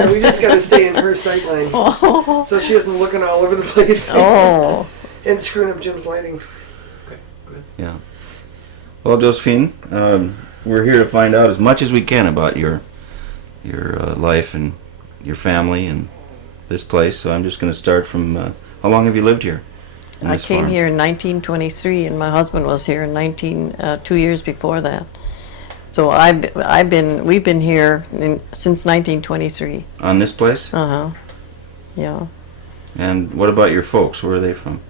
Yeah, we just got to stay in her sight line. Oh. So she isn't looking all over the place. Oh. And screwing up Jim's lighting. Okay, good. Yeah. Well, Josephine, we're here to find out as much as we can about your life and your family and this place. So I'm just going to start from how long have you lived here? I came here in 1923, and my husband was here in 2 years before that. So we've been here since 1923. On this place? Yeah. And what about your folks? Where are they from?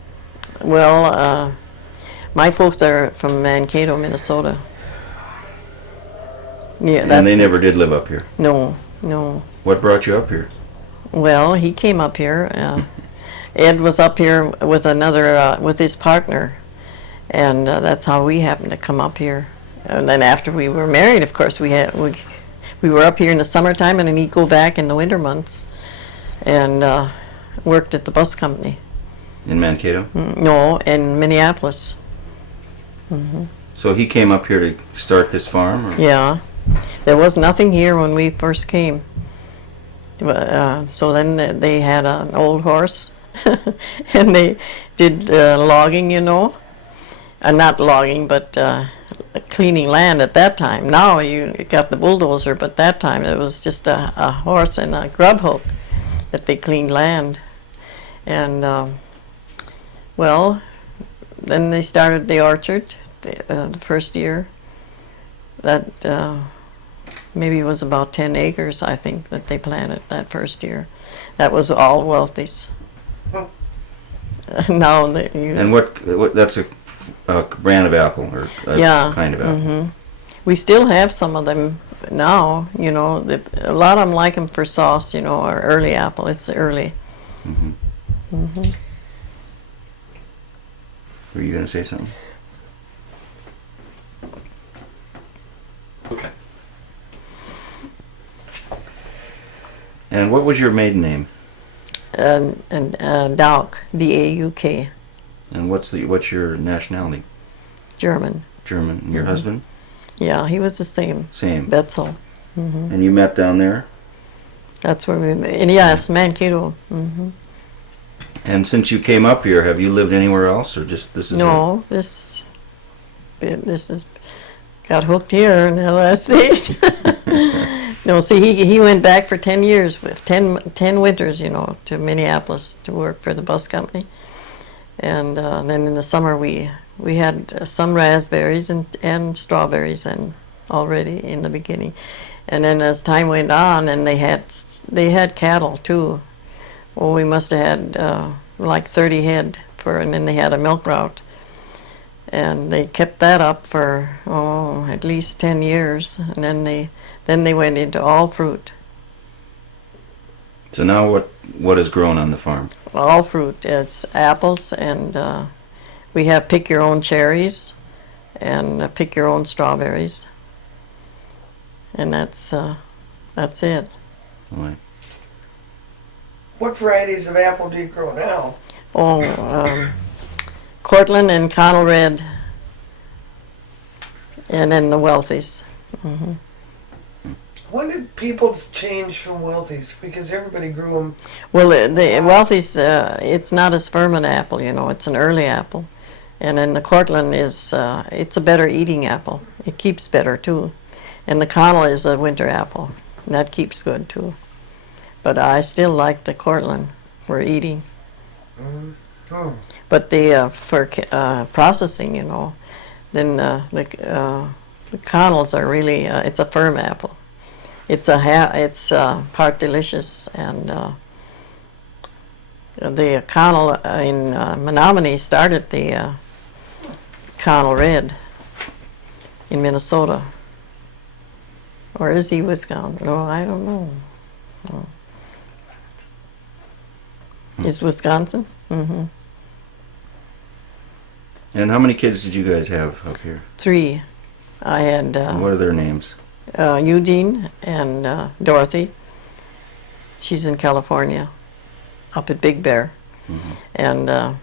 Well, my folks are from Mankato, Minnesota. Yeah, And they never did live up here? No. What brought you up here? Well, he came up here. Ed was up here with with his partner, and that's how we happened to come up here. And then after we were married, of course, we were up here in the summertime, and then he'd go back in the winter months, and worked at the bus company. In Mankato? No, in Minneapolis. So he came up here to start this farm? Or? Yeah. There was nothing here when we first came. So then they had an old horse, and they did logging, not logging, but cleaning land at that time. Now you got the bulldozer, but that time it was just a horse and a grub hook that they cleaned land. And well, then they started the orchard the first year. That maybe it was about 10 acres, I think, that they planted that first year. That was all Wealthies. Now And what that's a brand of apple or kind of apple? We still have some of them now. A lot of them like them for sauce. Or early apple. It's early. Were you going to say something? Okay. And what was your maiden name? Dauk, D-A-U-K. And what's your nationality? German. German. And your husband? Yeah, he was the same. Same. Betzold. And you met down there? That's where we met. And yes, Mankato. And since you came up here, have you lived anywhere else, or just this is No, this is got hooked here in the last stage. No, see, he went back for 10 years, with 10 winters, to Minneapolis to work for the bus company. And then in the summer we had some raspberries and strawberries and already in the beginning. And then as time went on, and they had cattle too. Well, we must have had like 30 head and then they had a milk route. And they kept that up for at least 10 years, and then they went into all fruit. So now what is grown on the farm? All fruit. It's apples, and we have pick your own cherries, and pick your own strawberries, and that's it. Right. What varieties of apple do you grow now? Cortland and Connell Red, and then the Wealthies. When did people change from Wealthies? Because everybody grew them. Well, the Wealthies, it's not as firm an apple, it's an early apple. And then the Cortland is, it's a better eating apple. It keeps better too. And the Connell is a winter apple, and that keeps good too. But I still like the Cortland for eating. But for processing, then the Connells are really, it's a firm apple. It's part delicious, and the Connell in Menominee started the Connell Red in Minnesota. Or is he Wisconsin? No, I don't know. No. Is Wisconsin? And how many kids did you guys have up here? 3. I had And what are their names? Eugene and Dorothy. She's in California, up at Big Bear. And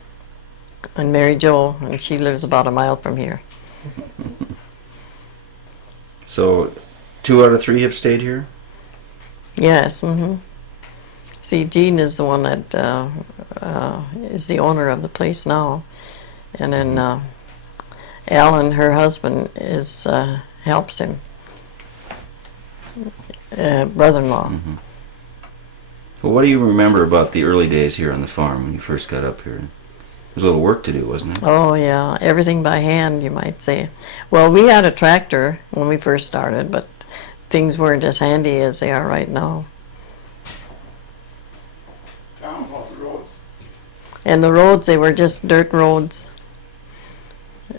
Mary Jo, and she lives about a mile from here. So 2 out of 3 have stayed here? Yes. See, Jean is the one that is the owner of the place now, and then Alan, her husband, is helps him. Brother-in-law. Mm-hmm. Well, what do you remember about the early days here on the farm when you first got up here? There was a little work to do, wasn't there? Oh yeah, everything by hand, you might say. Well, we had a tractor when we first started, but things weren't as handy as they are right now. And the roads, they were just dirt roads.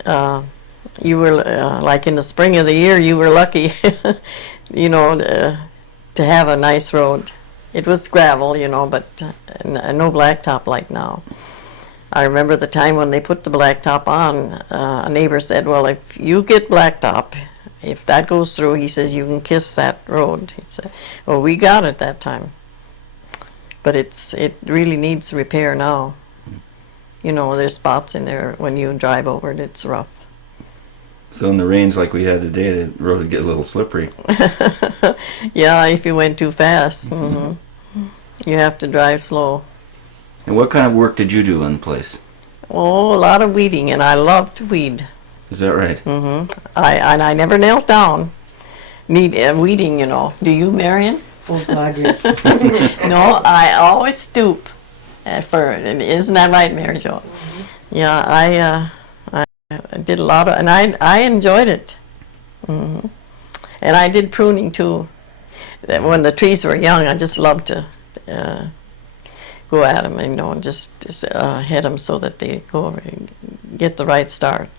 You were, like in the spring of the year, you were lucky, you know, to have a nice road. It was gravel, you know, but no blacktop like now. I remember the time when they put the blacktop on, a neighbor said, well, if you get blacktop, if that goes through, he says, you can kiss that road. He said, well, we got it that time. But it really needs repair now. You know, there's spots in there when you drive over it, it's rough. So in the rains like we had today, the road would get a little slippery. Yeah, if you went too fast. Mm-hmm. You have to drive slow. And what kind of work did you do in the place? Oh, a lot of weeding, and I love to weed. Is that right? Mm-hmm. I never knelt down. Weeding, you know. Do you, Marion? Oh, God, yes. No, I always stoop. Isn't that right, Mary Jo? Mm-hmm. Yeah, I did a lot of, and I enjoyed it. Mm-hmm. And I did pruning too. When the trees were young, I just loved to go at them, you know, and just hit them so that they go over and get the right start.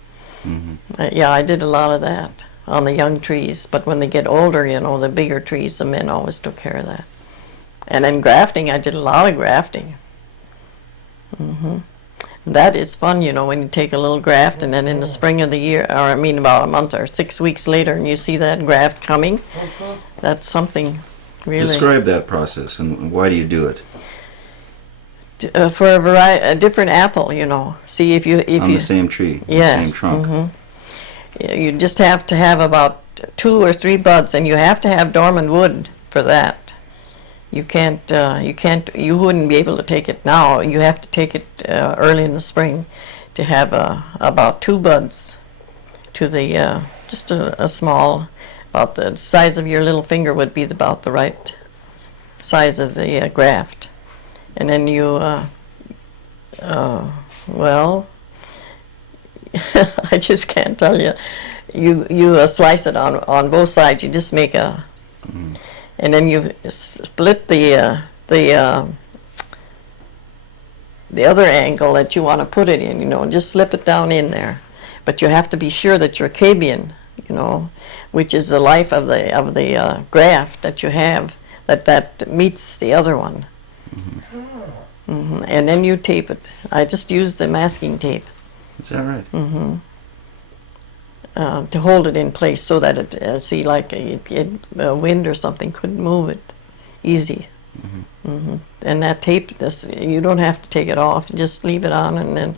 Mm-hmm. Yeah, I did a lot of that on the young trees. But when they get older, you know, the bigger trees, the men always took care of that. And then grafting, I did a lot of grafting. Mm-hmm. That is fun, you know, when you take a little graft and then in the spring of the year, or I mean about a month or 6 weeks later, and you see that graft coming, that's something really. Describe that process and why do you do it? For a different apple, you know. See if you on the same tree, yes, the same trunk. Mm-hmm. You just have to have about 2 or 3 buds, and you have to have dormant wood for that. You wouldn't be able to take it now. You have to take it early in the spring to have about 2 buds to the, just a small, about the size of your little finger would be about the right size of the graft. And then you, well, I just can't tell you. You slice it on both sides. You just make a... Mm. And then you split the other angle that you want to put it in, you know, and just slip it down in there. But you have to be sure that your cabian, you know, which is the life of the graft that you have, that meets the other one. Mm-hmm. Mm-hmm. And then you tape it. I just use the masking tape. Is that right? Mm-hmm. To hold it in place so that it, like a wind or something couldn't move it easy. Mm-hmm. Mm-hmm. And that tape, you don't have to take it off. Just leave it on, and then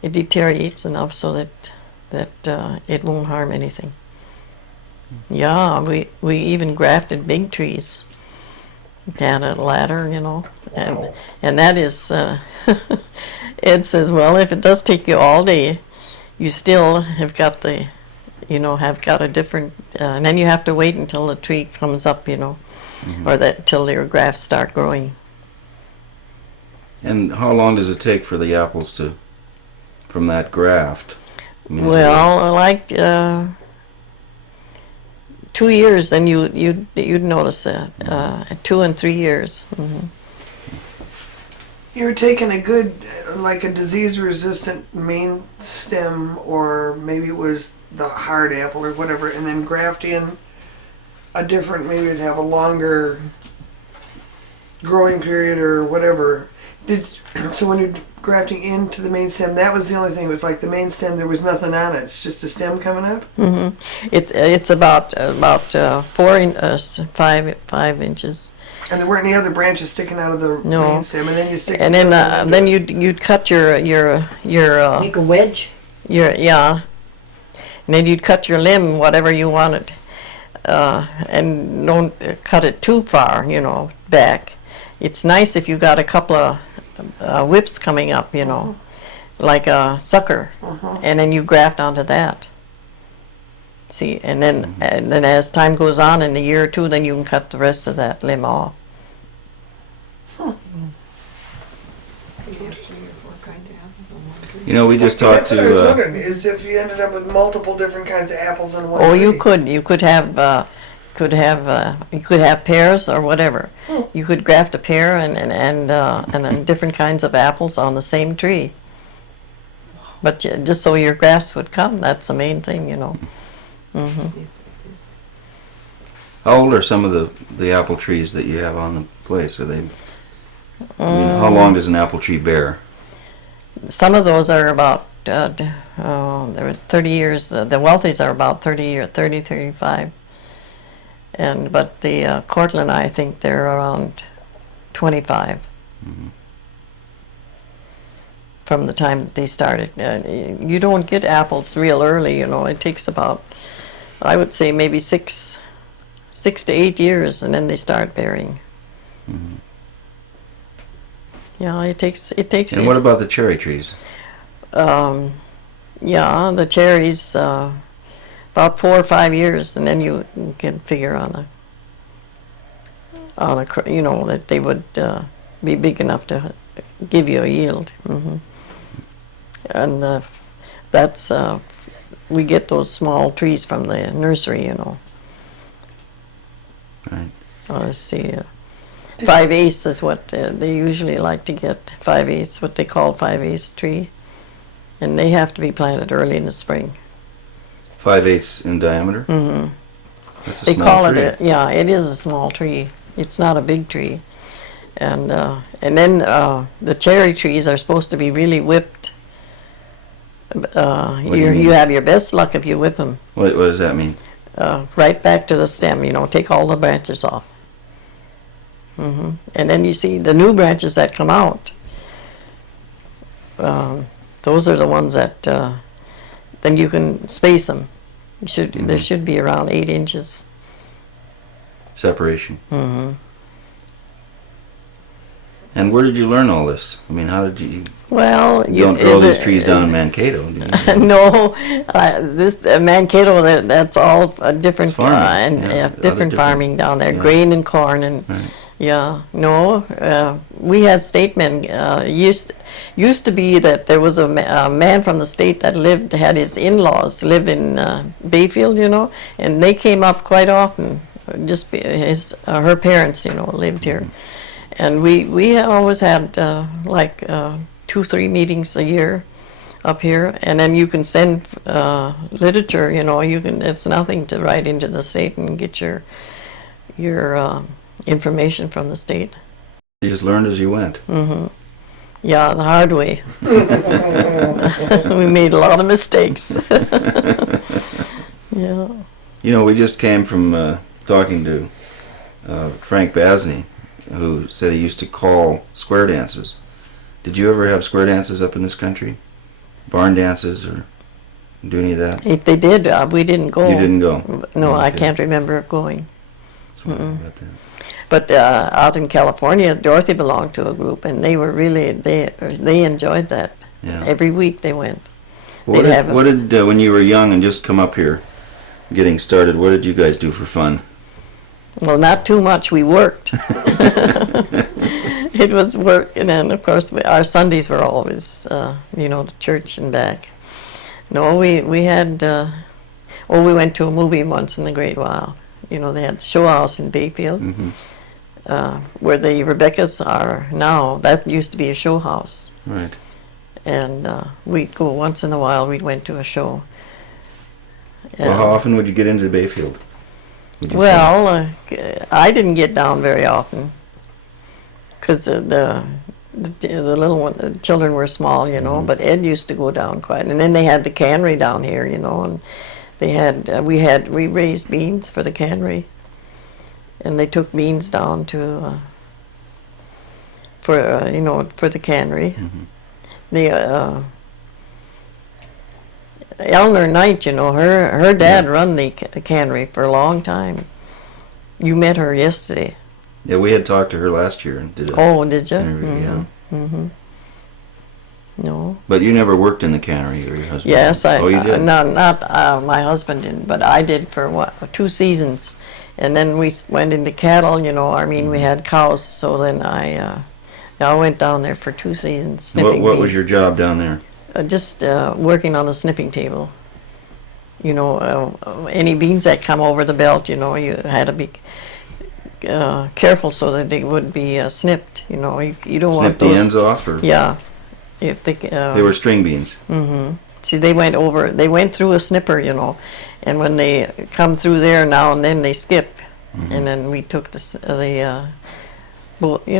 it deteriorates enough so that it won't harm anything. Mm-hmm. Yeah, we even grafted big trees. Had a ladder, you know, and that is. Ed says, well, if it does take you all day, you still have got a different, and then you have to wait until the tree comes up, you know, mm-hmm. or till your grafts start growing. And how long does it take for the apples from that graft? I mean, well, like 2 years, then you'd notice that. 2 and 3 years. Mm-hmm. You were taking a good, like a disease-resistant main stem, or maybe it was the hard apple or whatever, and then graft in a different, maybe it'd have a longer growing period or whatever. So when you're grafting into the main stem, that was the only thing. It was like the main stem, there was nothing on it. It's just a stem coming up? Mm-hmm. It's about 5 inches. And there weren't any other branches sticking out of the main stem, and then you stick. And then you'd cut your make a wedge. And then you'd cut your limb, whatever you wanted, and don't cut it too far, you know, back. it's nice if you got a couple of whips coming up, you know, like a sucker, and then you graft onto that. See, and then as time goes on, in a year or two, then you can cut the rest of that limb off. You know, we just talked That's what I was to. wondering, is if you ended up with multiple different kinds of apples in one Oh, tree. you could have pears or whatever. You could graft a pear and then different kinds of apples on the same tree. But just so your grafts would come, that's the main thing, you know. How old are some of the apple trees that you have on the place? Are they? I mean, how long does an apple tree bear? Some of those are about they're 30 years. The wealthies are about 30 or 35. But the Cortland, I think they're around 25 from the time that they started. You don't get apples real early, you know. It takes about, I would say, maybe 6 to 8 years, and then they start bearing. Yeah, it takes. And what about the cherry trees? Yeah, the cherries. About 4 or 5 years, and then you can figure on a you know, that they would be big enough to give you a yield. And that's we get those small trees from the nursery, you know. Right. Let's see, 5/8 is what they usually like to get. 5/8, what they call 5/8 tree, and they have to be planted early in the spring. 5/8 in diameter. That's a They small call tree. it it is a small tree. It's not a big tree, and then the cherry trees are supposed to be really whipped. do you mean? You have your best luck if you whip them What does that mean? right back to the stem. You know, take all the branches off, and then you see the new branches that come out. Those are the ones that then you can space them. There should be around 8 inches. Separation. And where did you learn all this? I mean, how did you? Well, You don't grow these trees down in Mankato, do you? No, this Mankato. That's all a different It's farming, yeah, other different farming down there. yeah. Grain and corn and Right. yeah. No, we had state men. Used to be that there was a man from the state that had his in-laws live in Bayfield, you know, and they came up quite often. Just her parents, you know, lived here, and we always had 2-3 meetings a year up here, and then you can send literature. You know, it's nothing to write into the state and get your information from the state. You just learned as you went. Yeah, the hard way. We made a lot of mistakes. Yeah. You know, we just came from talking to Frank Basney, who said he used to call square dances. Did you ever have square dances up in this country? Barn dances or do any of that? If they did, we didn't go. You didn't go? No, I Okay. can't remember going. Sorry about that. But out in California, Dorothy belonged to a group, and they were really they enjoyed that. Yeah. Every week they went. What They'd have us- did when you were young and just come up here, getting started, what did you guys do for fun? Well, not too much. We worked. It was work, and then of course our Sundays were always, to church and back. No, we had. We went to a movie once in a great while. You know, they had the show house in Bayfield, where the Rebeccas are now. That used to be a show house, Right. and we'd go once in a while. We went to a show. Well, how often would you get into Bayfield? Would you say? Well, I didn't get down very often because the little one, the children were small, you know. But Ed used to go down quite, and then they had the cannery down here, you know, and they had we raised beans for the cannery, and they took beans down to for the cannery. The Eleanor Knight, you know, her dad run the cannery for a long time. You met her yesterday. Yeah, we had talked to her last year and did a Oh, did you? interview, yeah. Mm-hmm. No. But you never worked in the cannery, or your husband? Yes, Oh, you did? not my husband didn't, but I did for 2 seasons, and then we went into cattle. You know, I mean, we had cows, so then I went down there for 2 seasons snipping. What was beans. your job down there? Just working on a snipping table. You know, any beans that come over the belt, you know, you had to be careful so that they would be snipped. You know, you don't Snip want the those. ends off, or Yeah, if they. They were string beans. Mm-hmm. See, they went through a snipper, you know, and when they come through there now and then they skip, and then we took you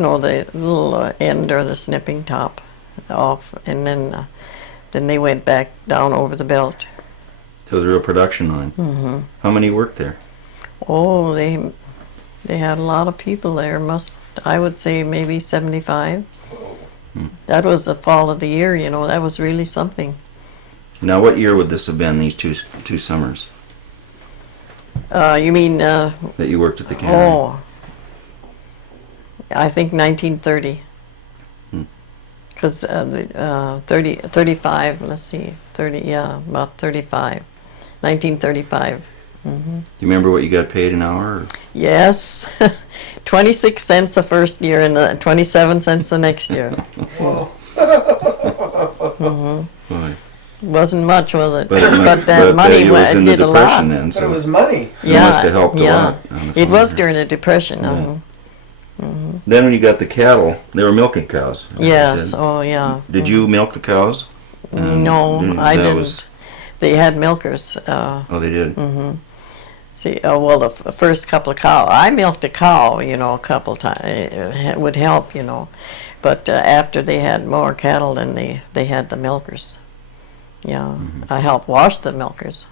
know, the little end or the snipping top off, and then they went back down over the belt. So it was a real production line. Mm-hmm. How many worked there? Oh, they had a lot of people there. I would say maybe 75. That was the fall of the year, you know. That was really something. Now, what year would this have been? These two summers You mean? that you worked at the cannery? Oh, I think 1930. Because 35. Let's see, 30. Yeah, about 35. 1935. Mm-hmm. Do you remember what you got paid an hour? Or? Yes, 26 cents the first year and 27 cents the next year. Whoa. Boy. Wasn't much, was it? But it must, that but money you was in the did a lot. depression then, But so it was money. it must have helped a lot. On the It was farm. during the depression. Yeah. Then when you got the cattle, they were milking cows. like you Yes. said. Oh, yeah. Did you milk the cows? No, I that didn't. was- They had milkers. Oh, they did. See, well, the first couple of cows, I milked a cow, you know, a couple times. It would help, you know. But after they had more cattle, then they had the milkers. Yeah, I helped wash the milkers.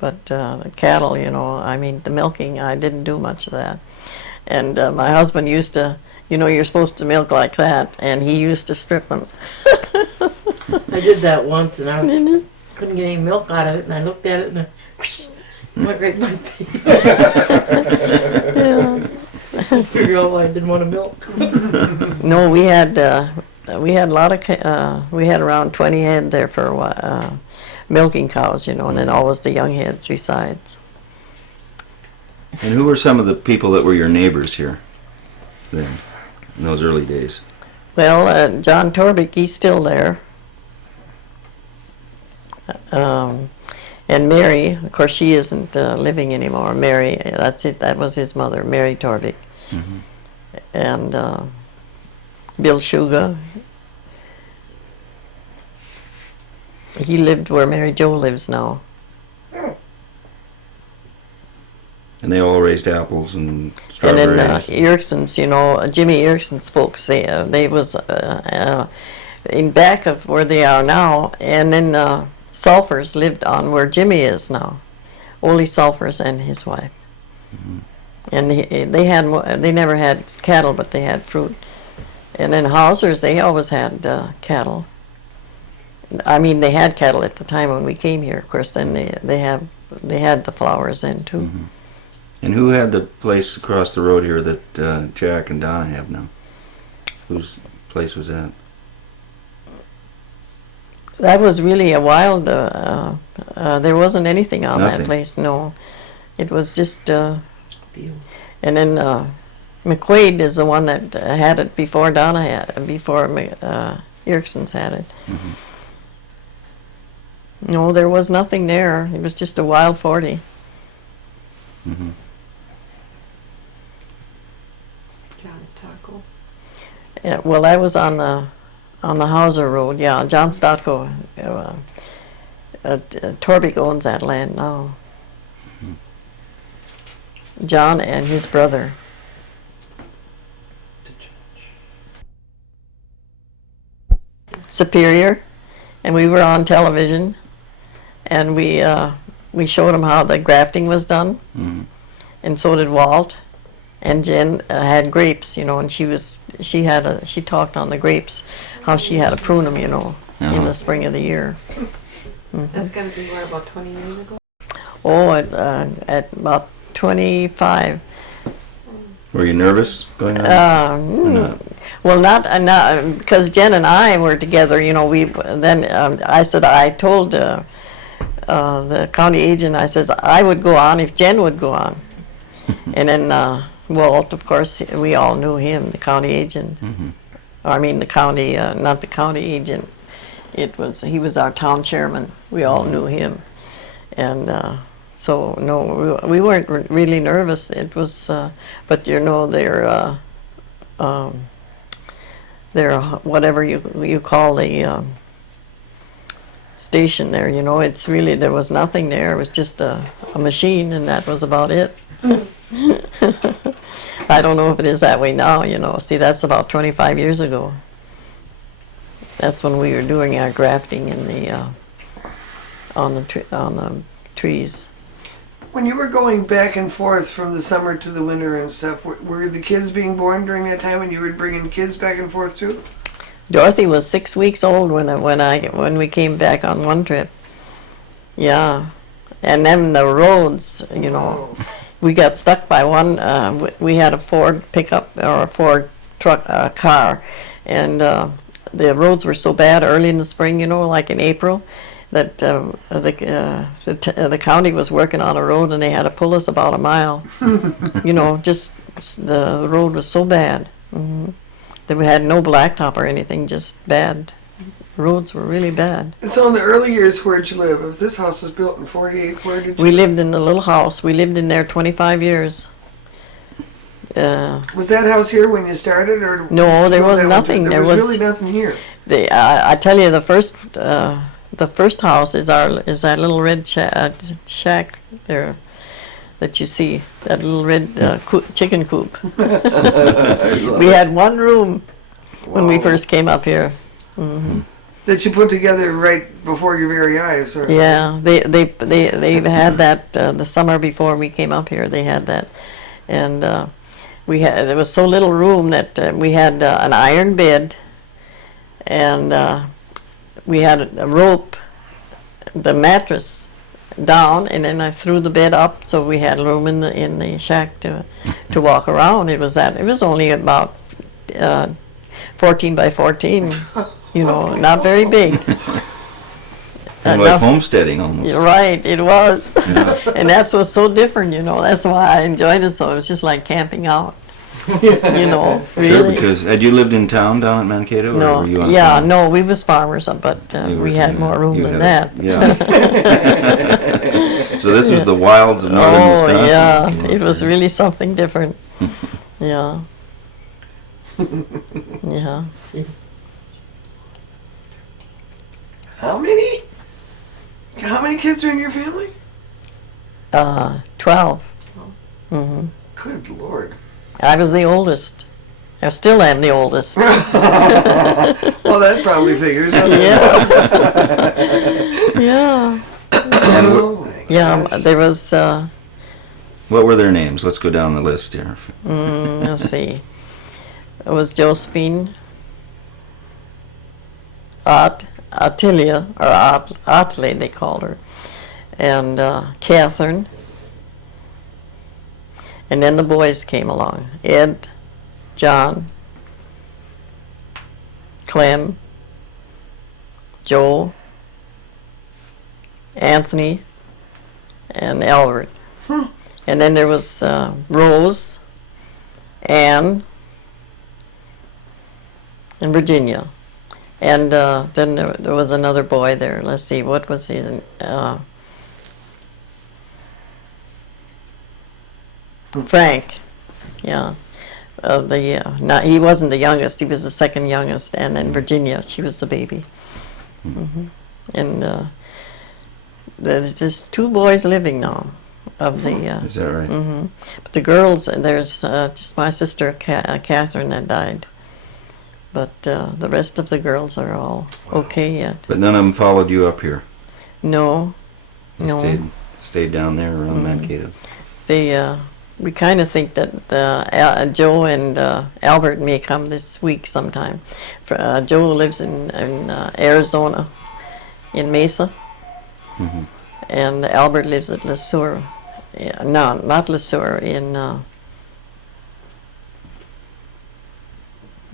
But the cattle, you know, I mean, the milking, I didn't do much of that. And my husband used to, you know, you're supposed to milk like that, and he used to strip them. I did that once and I couldn't get any milk out of it, and I looked at it and it went right in my face. I figured out why I didn't want to milk. No, we had a lot of we had around 20 head there for a while, milking cows, you know, and then always the young heads besides. And who were some of the people that were your neighbors here then, in those early days? Well, John Torbick, he's still there. And Mary, of course, she isn't living anymore. Mary, that's it. That was his mother, Mary Torbick. And Bill Shuga. He lived where Mary Jo lives now. And they all raised apples and And strawberries. then Erickson's, you know, Jimmy Erickson's folks, they was in back of where they are now, and then Sulphurs lived on where Jimmy is now. Ole Sulphurs and his wife. And they never had cattle, but they had fruit. And then Hausers, they always had cattle. I mean, they had cattle at the time when we came here. Of course, then they had the flowers then too. And who had the place across the road here that Jack and Donna have now? Whose place was that? That was really a wild. There wasn't anything on Nothing. that place. No, it was just. View. And then McQuaid is the one that had it before Donna had it, before Erickson's had it. No, there was nothing there. It was just a wild 40. John's Taco. Yeah, well, I was on the Hauser Road. Yeah, John Stotko. Torbick owns that land now. John and his brother. Superior, and we were on television, and we showed them how the grafting was done, and so did Walt, and Jen had grapes, you know, and she talked on the grapes, how she had to prune them, you know, in the spring of the year. That's gonna be what, about 20 years ago? Oh, at about 25. Were you nervous going on? not? Well, not because Jen and I were together. You know, I told the county agent, I says I would go on if Jen would go on, and then Walt, of course, we all knew him, the county agent. Mm-hmm. I mean, the county, not the county agent. He was our town chairman. We all knew him, and so no, we weren't really nervous. It was, but you know, they're whatever you call the station there. You know, it's really, there was nothing there. It was just a machine, and that was about it. I don't know if it is that way now. You know, see, that's about 25 years ago. That's when we were doing our grafting in the on the trees. When you were going back and forth from the summer to the winter and stuff, were the kids being born during that time when you were bringing kids back and forth too? Dorothy was 6 weeks old when we came back on one trip. Yeah, and then the roads, you know, we got stuck by one. We had a Ford pickup or a Ford truck car, and the roads were so bad early in the spring, you know, like in April, that the county was working on a road and they had to pull us about a mile. You know, just the road was so bad. Mm-hmm. They had no blacktop or anything, just bad. Roads were really bad. And so in the early years, where'd you live? If this house was built in 48, where did you We live? lived in the little house. We lived in there 25 years. Was that house here when you started, or No, there was that nothing. There There was was- really nothing here. I tell you, the first house is that little red shack there that you see, that little red chicken coop. We had one room when we Wow. first came up here. Hmm. That you put together right before your very eyes. Or Yeah, they had that the summer before we came up here. They had that, and there was so little room that we had an iron bed, and we had a rope, the mattress down, and then I threw the bed up so we had room in the shack to walk around. It was only about 14 by 14, you know, not very big. Like homesteading almost. You're right, it was. Yeah. And that's what's so different, you know. That's why I enjoyed it so. It was just like camping out, you know, Sure, really. because had you lived in town down at Mankato, or No, were you on yeah, farm? no, we was farmers, but You we were- had yeah, more room you than had that. Yeah. So this was the wilds of northern Oh, Wisconsin. yeah, you know, it was there. really something different. Yeah. Yeah. How many? How many kids are in your family? 12. Hmm. Good Lord. I was the oldest. I still am the oldest. Well, that probably figures. Yeah. Yeah. Oh my Yeah, gosh. there was, What were their names? Let's go down the list here. let's see. It was Josephine, Attilia, or Atlee they called her, and Catherine. And then the boys came along. Ed, John, Clem, Joe, Anthony, and Albert. And then there was Rose, Anne, and Virginia. And then there was another boy there. Let's see, what was he? Frank. Yeah. He wasn't the youngest. He was the second youngest. And then Virginia, she was the baby. Hmm. And there's just 2 boys living now. Of the Is that right? hmm But the girls, there's just my sister Catherine that died. But the rest of the girls are all okay yet. But none of them followed you up here. No, They no. stayed down there around Mankato. We kind of think that Joe and Albert may come this week sometime. Joe lives in Arizona, in Mesa, Mm-hmm. and Albert lives at Le Sueur. No, not Le Sueur, in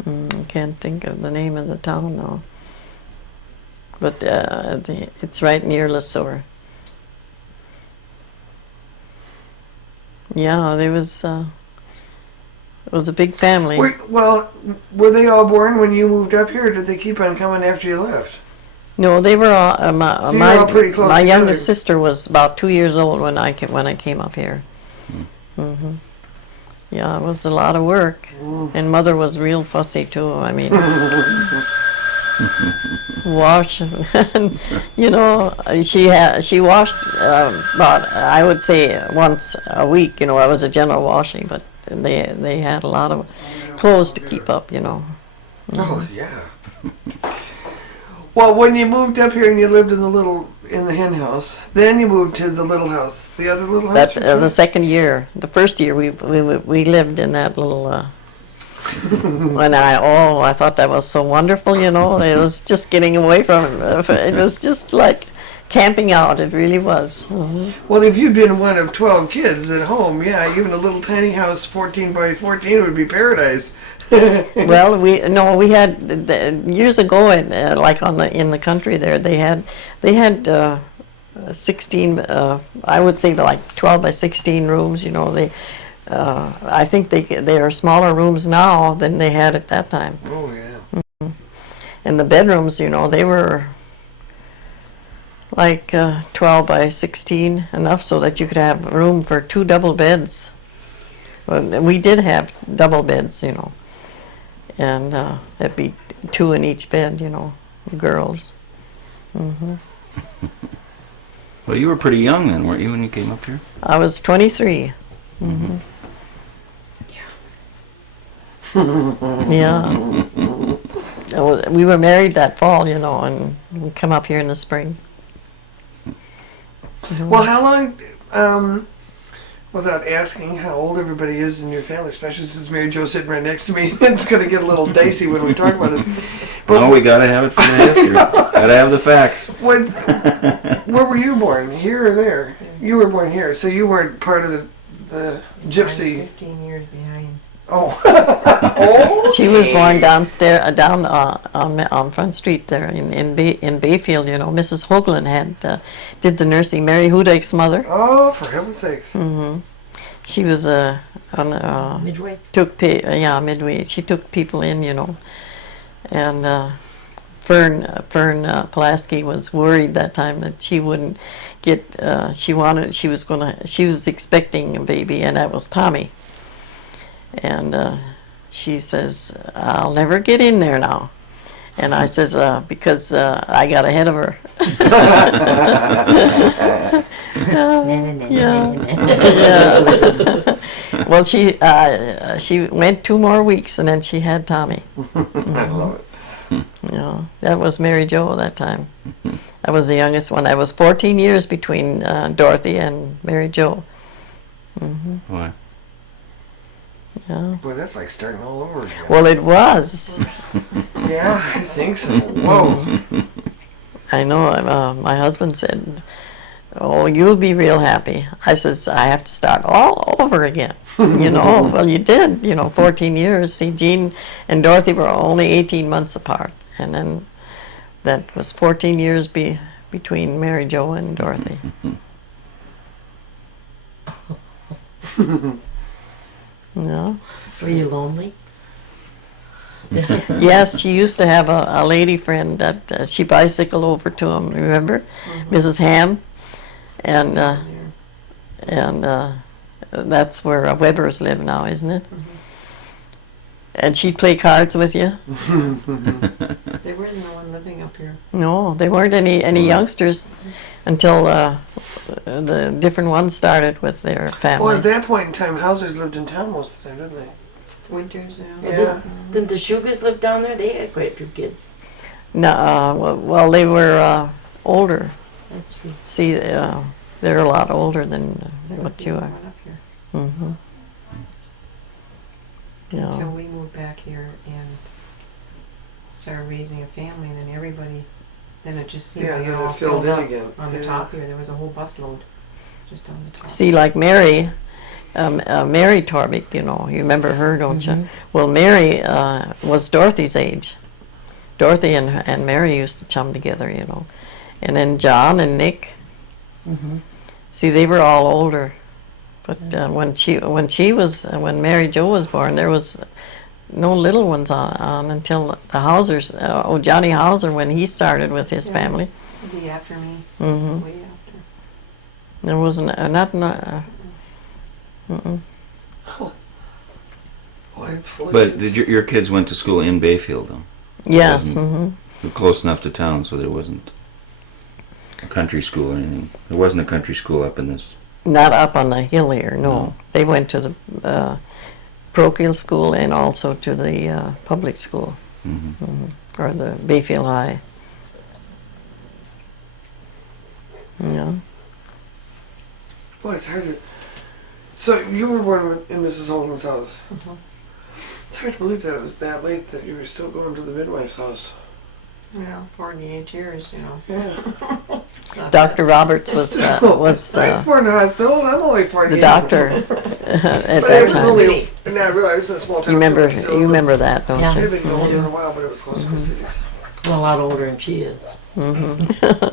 I can't think of the name of the town now. But it's right near Le Sueur. Yeah, there was. It was a big family. Were they all born when you moved up here, or did they keep on coming after you left? No, they were all. So you're all pretty close my together. youngest sister was about 2 years old when I came up here. Hmm. Yeah, it was a lot of work, and mother was real fussy too. I mean, wash, and, you know, she washed about, I would say, once a week. You know, I was a general washing, but they had a lot of clothes to keep up. You know. Oh yeah. Well, when you moved up here and you lived in the hen house, then you moved to the little house, the other little house. That's the second year. The first year we lived in that little. When I thought that was so wonderful. You know, it was just getting away from it. It was just like camping out. It really was. Well, if you'd been one of 12 kids at home, yeah, even a little tiny house, 14 by 14, would be paradise. Well, we had years ago, like in the country there, they had 16. I would say like 12 by 16 rooms. You know, I think they are smaller rooms now than they had at that time. Oh yeah. And the bedrooms, you know, they were like 12 by 16, enough so that you could have room for 2 double beds. But we did have double beds, you know. And it'd be 2 in each bed, you know, girls. Hmm. Well, you were pretty young then, weren't you, when you came up here? I was 23. Hmm. Yeah. We were married that fall, you know, and we come up here in the spring. Well, how long, without asking how old everybody is in your family, especially since Mary Jo's sitting right next to me, it's going to get a little dicey when we talk about this. But No, we gotta have it for the history. Gotta have the facts. where were you born? Here or there? You were born here, so you weren't part of the gypsy. 15 years behind. Oh. Oh. She was born downstairs, down on Front Street there in Bayfield. You know, Mrs. Hoagland did the nursing. Mary Hudick's mother. Oh, for heaven's sakes. Hmm. She was Midway. midway. She took people in, you know, and Fern Pulaski was worried that time that she wouldn't get. She was expecting a baby, and that was Tommy. And she says, "I'll never get in there now." And I says, "Because I got ahead of her." Yeah. Well, she went 2 more weeks, and then she had Tommy. I love it. Yeah, that was Mary Jo that time. I was the youngest one. I was 14 years between Dorothy and Mary Jo. Hmm. Why? Yeah. Boy, that's like starting all over again. Well, it was. Yeah, I think so. Whoa. I know. My husband said, "Oh, you'll be real happy." I says, "I have to start all over again." You know. Well, you did. You know, 14 years. See, Jean and Dorothy were only 18 months apart, and then that was 14 years between Mary Jo and Dorothy. No. Were you lonely? Yes, she used to have a lady friend that she bicycled over to him. Remember, Mrs. Ham, and that's where Webbers live now, isn't it? And she'd play cards with you. There was no one living up here. No, there weren't any youngsters until the different ones started with their Well, at families. that point in time, Hausers lived in town most of the time, didn't they? Winters, Yeah. Didn't the Sugars live down there? They had quite a few kids. No, well, they were older. That's true. See, they're a lot older than what you are. Up here. Mm-hmm. Until Yeah. we moved back here and started raising a family, and then it just seemed Yeah, like then it it all filled filled in up again. on the Yeah. top here. There was a whole busload just on the top. See, like Mary Mary Torvik, you know, you remember her, don't you? Mhm. Well, Mary was Dorothy's age. Dorothy and Mary used to chum together, you know. And then John and Nick, Mhm. see, they were all older. But when Mary Jo was born, there was no little ones on until the Hausers. Johnny Hauser, when he started with his family. Yes, it'd be after me. Hmm Way after. There wasn't mm-mm. Boy, it's full of But kids. did your kids went to school in Bayfield, though? Yes. wasn't- Hmm They're close enough to town, so there wasn't a country school or anything. There wasn't a country school up in this. Not up on the hill here, no. No. They went to the parochial school and also to the public school, or the Bayfield High. Yeah. Boy, it's hard to. So you were born in Mrs. Holden's house. Mhm. It's hard to believe that it was that late that you were still going to the midwife's house. Yeah, 48 years, you know. Yeah. It's not Dr. Roberts was I was born in a hospital and I'm only 48. the doctor at But that it was time. only, and I realized it's a small town. You remember? too, but still, You it was- remember that, don't Yeah. It you? had been going Mhm. for a while, but it was close to the cities. I'm a lot older than she is. Hmm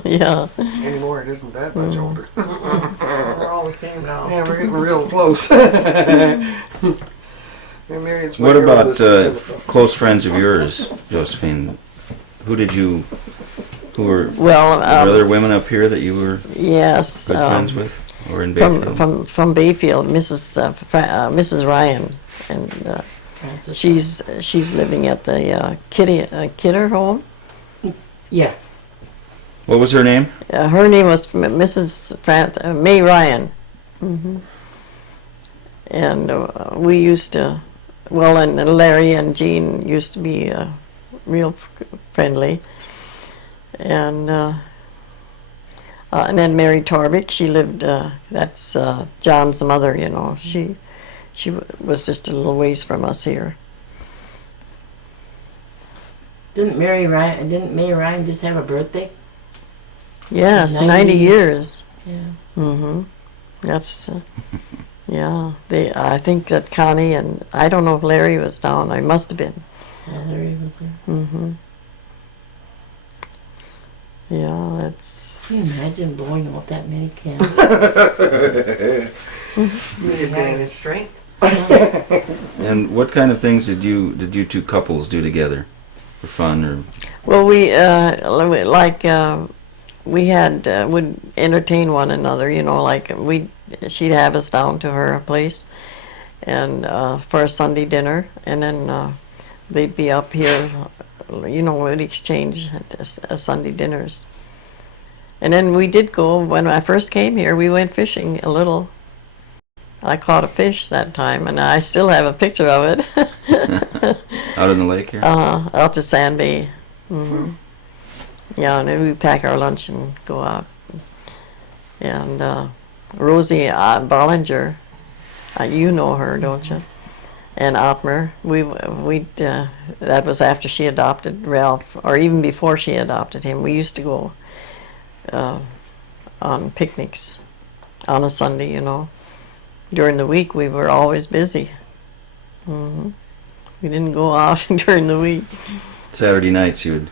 Yeah. Anymore, it isn't that much older. We're always thinking about. Yeah, we're getting real close. We're married. What about close friends of yours, Josephine? Who were Well, there other women up here that you were yes. good friends with, or in Bayfield? From Bayfield, Mrs. Ryan, and Francis. she's living at the Kidder home. Yeah. What was her name? Her name was Mrs. May Ryan. And we used to, well, and Larry and Jean used to be real friendly. And then Mary Torvik, she lived, that's John's mother, you know. She was just a little ways from us here. Didn't May Ryan just have a birthday? Yes, 90 90. years. Yeah. Mm-hmm. That's, yeah. I think that Connie and, I don't know if Larry was down. I must have been. Yeah, there he was there. Mm-hmm. Yeah, that's, Can you imagine blowing out that many candles? Really having his strength. And what kind of things did you two couples do together for fun or? well, we we had would entertain one another, you know, like she'd have us down to her place and for a Sunday dinner, and then they'd be up here, you know, we'd exchange Sunday dinners. And then we did go, when I first came here, we went fishing a little. I caught a fish that time, and I still have a picture of it. Out in the lake here? Out to Sand Bay. Hmm Yeah, and then we pack our lunch and go out. And Rosie Bollinger, you know her, don't you? And Otmer, that was after she adopted Ralph, or even before she adopted him. We used to go on picnics on a Sunday, you know. During the week, we were always busy. We didn't go out during the week. Saturday nights you would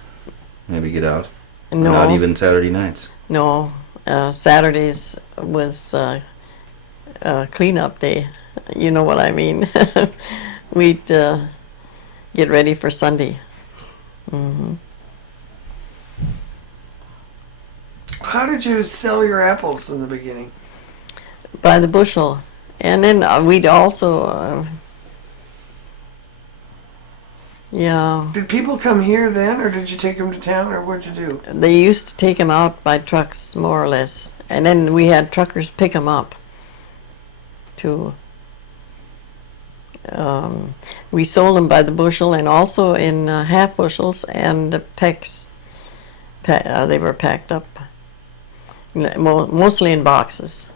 maybe get out? Or No, not even Saturday nights? no. Saturdays was cleanup day. You know what I mean. We'd get ready for Sunday. How did you sell your apples in the beginning? By the bushel. And then we'd also, yeah, Did people come here then, or did you take them to town, or what'd you do? they used to take them out by trucks, more or less. And then we had truckers pick them up too. We sold them by the bushel and also in half bushels and the pecks. They were packed up, mostly in boxes.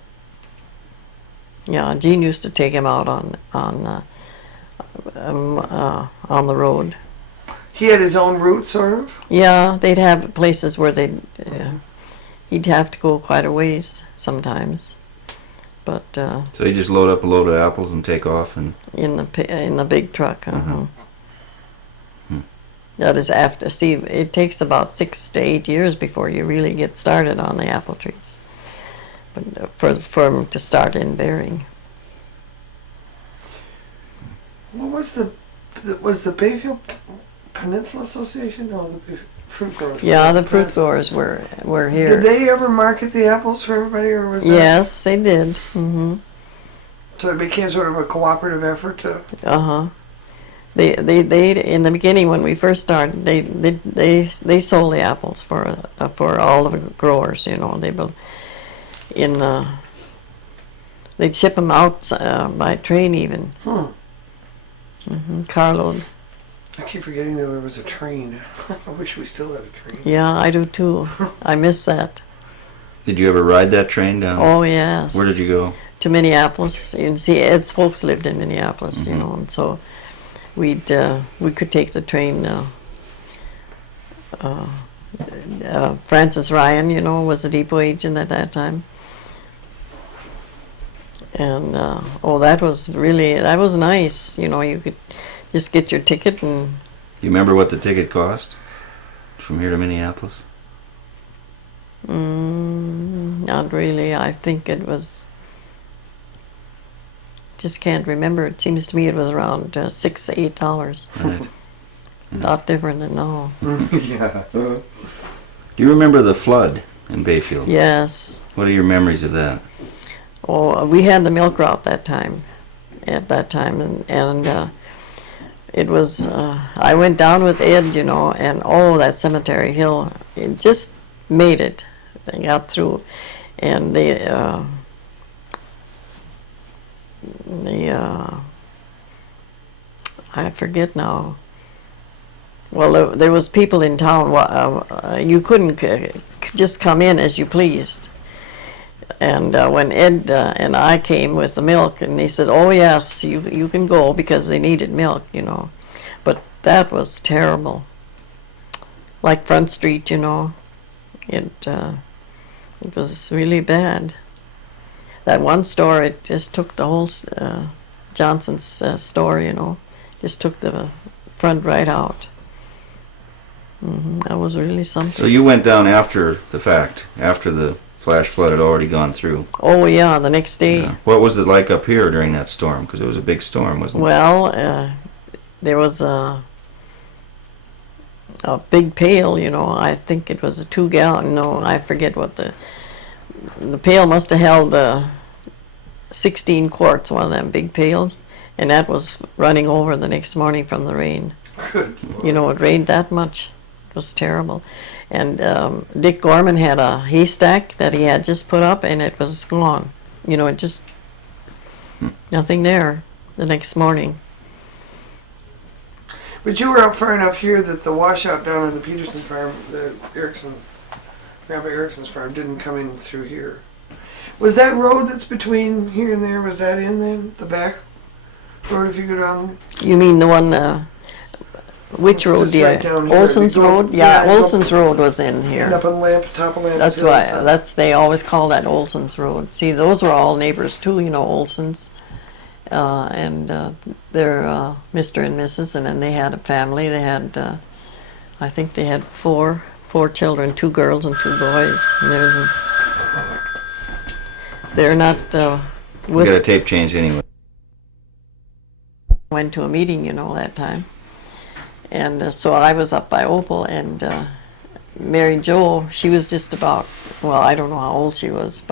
Yeah, Gene used to take him out on the road. He had his own route, sort of? Yeah, they'd have places where he'd have to go quite a ways sometimes. But So you just load up a load of apples and take off, and in the big truck. Uh-huh. That is after. See, it takes about 6 to 8 years before you really get started on the apple trees. But for them to start in bearing. What was the Bayfield Peninsula Association? No, the Bayfield Fruit Growers. Yeah, the fruit growers were here. Did they ever market the apples for everybody, or was that? Yes, they did. Mm-hmm. So it became sort of a cooperative effort to. Uh-huh. They in the beginning when we first started, they sold the apples for all the growers. You know, they'd ship them out by train even. Carload. I keep forgetting that there was a train. I wish we still had a train. Yeah, I do too. I miss that. did you ever ride that train down? Oh yes. Where did you go? To Minneapolis. You see, Ed's folks lived in Minneapolis, you Mhm. know, and so we could take the train. Francis Ryan, you know, was a depot agent at that time, and that was nice. You know, you could just get your ticket and. You remember what the ticket cost from here to Minneapolis? Not really. I think it was. Just can't remember. It seems to me it was around $6 to $8. Right. Not different than now. Yeah. Do you remember the flood in Bayfield? Yes. What are your memories of that? Oh, we had the milk route at that time, and it was. I went down with Ed, you know, and that Cemetery Hill, it just made it. They got through, and I forget now. Well, there was people in town. You couldn't just come in as you pleased. And when Ed and I came with the milk, and he said, "Oh yes, you can go," because they needed milk, you know. But that was terrible. Like Front Street, you know, it was really bad. That one store, it just took the whole Johnson's store, you know, just took the front right out. That was really something. So you went down after the fact, after the flash flood had already gone through. Oh yeah, the next day. Yeah. What was it like up here during that storm? Because it was a big storm, wasn't it? Well, there was a big pail, you know. I think it was a 2-gallon. No, I forget what the pail must have held 16 quarts, one of them big pails, and that was running over the next morning from the rain. Good. You know, it rained that much. It was terrible. And Dick Gorman had a haystack that he had just put up, and it was gone. You know, it just, nothing there the next morning. But you were out far enough here that the washout down on the Peterson farm, Grandpa Erickson's farm, didn't come in through here. Was that road that's between here and there, was that in then? The back road if you go down? You mean the one, which road? Just right down here. Olson's You go- Road? Yeah, yeah, you go- Olson's Road was in here. And up on top of Lamp That's Hill, why, so- they always call that Olson's Road. See, those were all neighbors too, you know, Olson's. They're Mr. and Mrs. and then they had a family. They had, I think they had four children, 2 girls and 2 boys. And they're not, We got a tape change anyway. went to a meeting, you know, that time. And so I was up by Opal, and Mary Jo, she was just about, well, I don't know how old she was,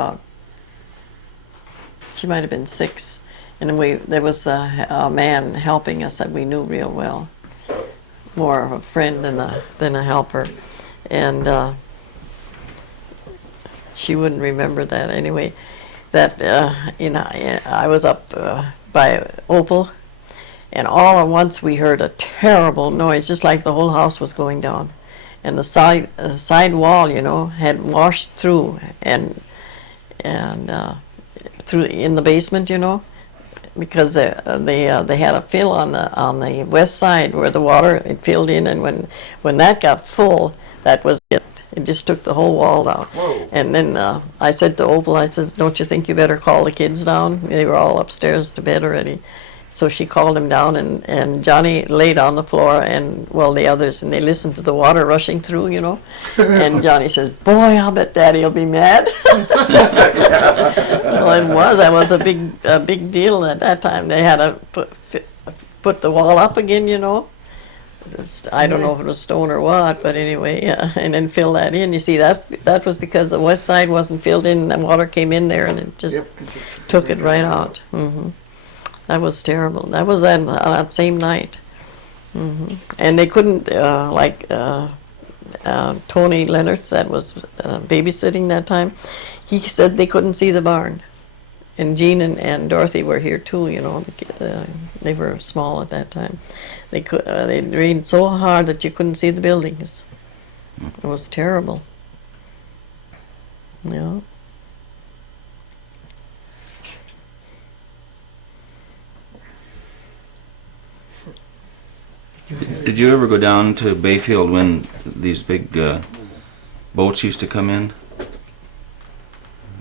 she might have been 6. And there was a man helping us that we knew real well, more of a friend than a helper. And she wouldn't remember that anyway. That, I was up by Opal, and all at once we heard a terrible noise, just like the whole house was going down. And the side wall, you know, had washed through and through in the basement, you know, because they had a fill on the west side where the water it filled in, and when that got full, that was it. It just took the whole wall down. Whoa. And then I said to Opal, I said, don't you think you better call the kids down? They were all upstairs to bed already. So she called him down, and Johnny laid on the floor, and, well, the others, and they listened to the water rushing through, you know. And Johnny says, boy, I'll bet Daddy will be mad. Well, it was. That was a big deal at that time. They had to put the wall up again, you know. I don't know if it was stone or what, but anyway, yeah, and then fill that in. You see, that was because the west side wasn't filled in, and water came in there, and it just took it right out. That was terrible. That was on that same night. And they couldn't, Tony Leonards, that was babysitting that time, he said they couldn't see the barn. And Jean and Dorothy were here too, you know. They were small at that time. They rained so hard that you couldn't see the buildings. It was terrible. Yeah. Did you ever go down to Bayfield when these big boats used to come in?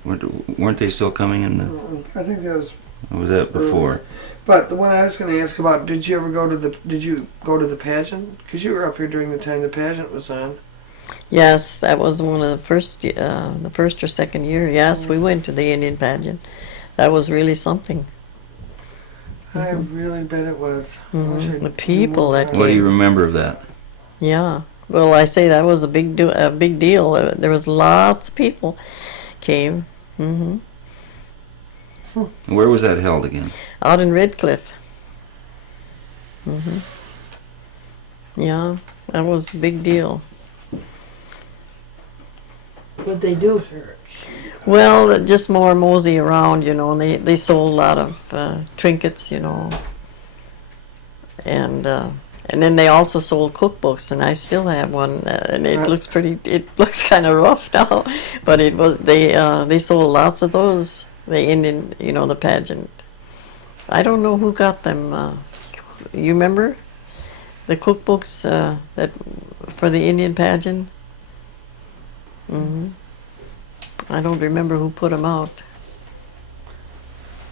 Weren't they still coming in? I think that was. Or was that before? But the one I was going to ask about, did you go to the pageant? Because you were up here during the time the pageant was on. Yes, that was one of the first or second year. Yes, we went to the Indian pageant. That was really something. I really bet it was. I wish The people that What do you remember of that? Yeah. Well, I say that was a big deal. There was lots of people came. Where was that held again? Out in Redcliffe. Yeah, that was a big deal. What'd they do? Well, just more mosey around, you know, and they sold a lot of trinkets, you know. And then they also sold cookbooks, and I still have one, and it looks kind of rough now, but they sold lots of those. The Indian, you know, the pageant. I don't know who got them. You remember the cookbooks that for the Indian pageant? I don't remember who put them out.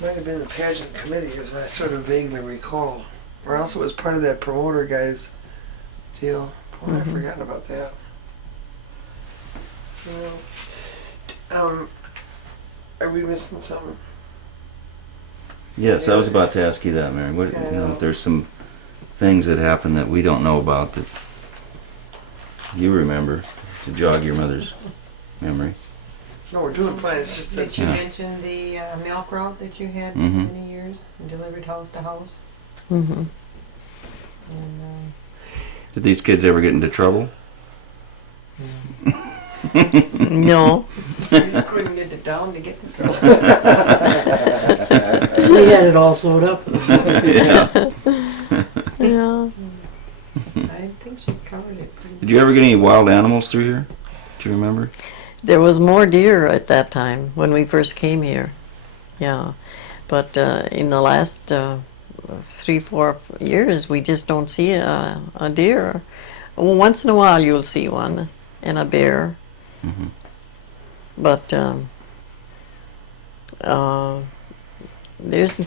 Might have been the pageant committee, as I sort of vaguely recall. Or else it was part of that promoter guy's deal. Boy, I've forgotten about that. Are we missing something? Yes, I was about to ask you that, Mary. What, Yeah, I you know, know. if there's some things that happened that we don't know about that you remember to jog your mother's memory. No, we're doing fine. It's just that Did you Yeah. mention the milk route that you had so Mhm. many years and delivered house to house? Mm-hmm. And Did these kids ever get into trouble? No. you couldn't get it down to get the trouble. We had it all sewed up. Yeah. Yeah. I think she's covered it pretty Did you ever get any wild animals through here? Do you remember? There was more deer at that time when we first came here. Yeah. But in the last 3-4 years, we just don't see a deer. Once in a while, you'll see one, and a bear. Mhm. But there's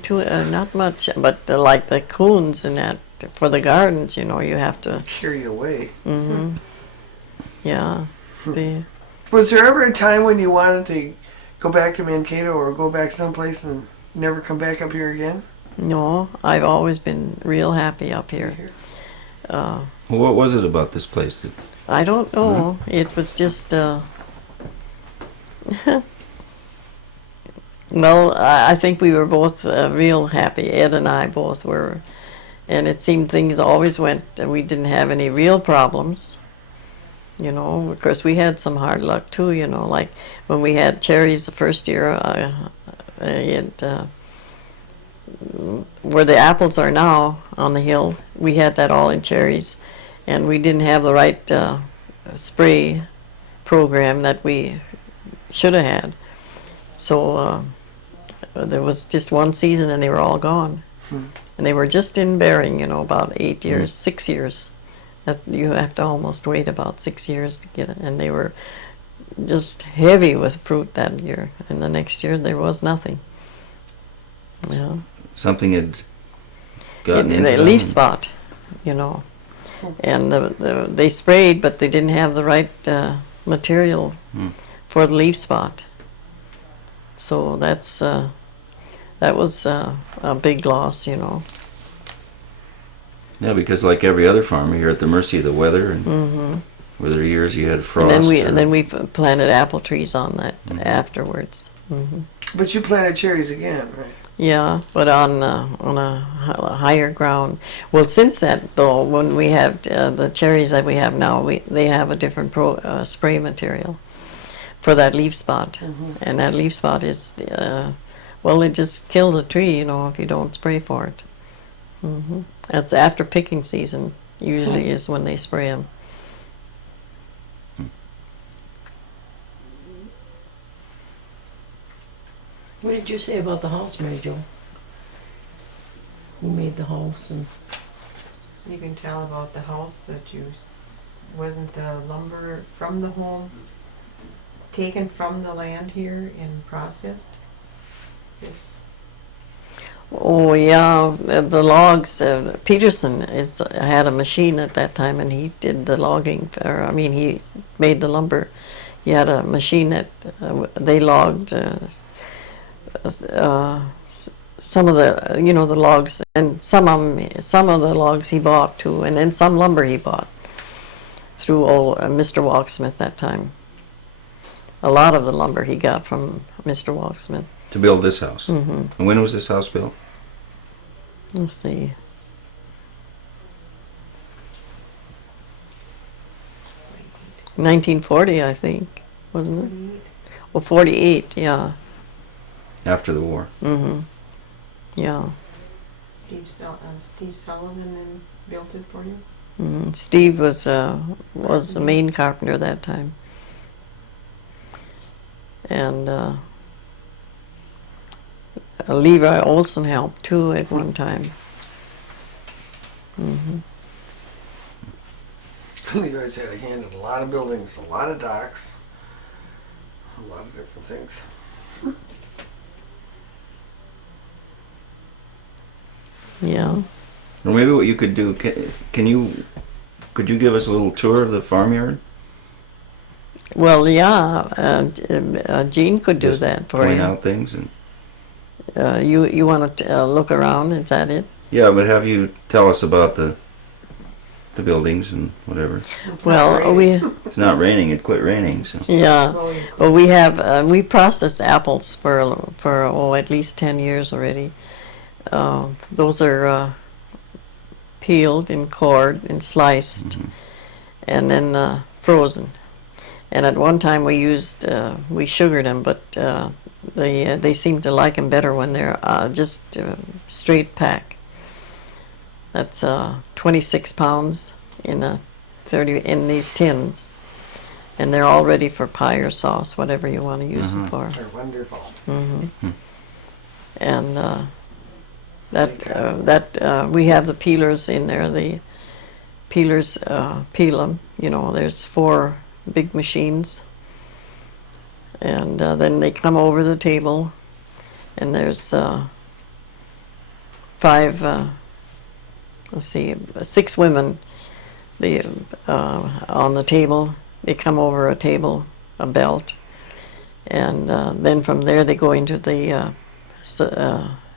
not much. But like the coons and that, for the gardens, you know, you have to. carry away. Yeah. Was there ever a time when you wanted to go back to Mankato or go back someplace and never come back up here again? No, I've always been real happy up here. Well, what was it about this place that I don't know. It was just. Well, I think we were both real happy. Ed and I both were. And it seemed things always went, we didn't have any real problems. You know, of course, we had some hard luck too, you know, like when we had cherries the first year, where the apples are now on the hill, we had that all in cherries. And we didn't have the right spray program that we should have had. So there was just one season and they were all gone. And they were just in bearing, you know, about 8 years, 6 years. You have to almost wait about 6 years to get it, and they were just heavy with fruit that year. And the next year there was nothing. Yeah. Something had gotten In into a them leaf and- spot, you know. And they sprayed, but they didn't have the right material for the leaf spot. So that was a big loss, you know. Yeah, because like every other farmer, you're at the mercy of the weather, and were there years you had frost? And then we planted apple trees on that afterwards. But you planted cherries again, right? Yeah, but on a higher ground. Well, since that though, when we have the cherries that we have now, they have a different spray material for that leaf spot, and that leaf spot is well, it just kills a tree, you know, if you don't spray for it. That's after picking season. Usually is when they spray them. What did you say about the house, Mary Jo? Who made the house and You can tell about the house that wasn't the lumber from the home taken from the land here and processed? This, Oh yeah, the logs. Peterson had a machine at that time, and he did the logging. He made the lumber. He had a machine that they logged some of the, the logs, and some of the logs he bought too, and then some lumber he bought through old Mr. Walksmith that time. A lot of the lumber he got from Mr. Walksmith. To build this house. Mm-hmm. And when was this house built? Let's see. like, 1940, I think, wasn't it? 48. Well, 48, yeah. After the war. Mm-hmm. Yeah. Steve Sullivan then built it for you? Mm-hmm. Steve was the main carpenter that time. And Levi Olson helped too at one time. You guys had a hand in a lot of buildings, a lot of docks, a lot of different things. Yeah. Or maybe what you could do, could you give us a little tour of the farmyard? Well, yeah. Jean could do Just that for point you. out things and You want to look around? Is that it? yeah, but have you tell us about the buildings and whatever. Well, It's not raining. It quit raining. So yeah. Slowly Well, we have we processed apples for at least 10 years already. Those are peeled and cored and sliced, and then frozen. And at one time we sugared them, but they seem to like them better when they're just straight pack. That's 26 pounds in 30 in these tins, and they're all ready for pie or sauce, whatever you want to use them for. They're wonderful. And we have the peelers in there. The peelers peel them. There's 4 big machines, and then they come over the table, and there's 6 women. On the table, they come over a table, a belt, and then from there they go into the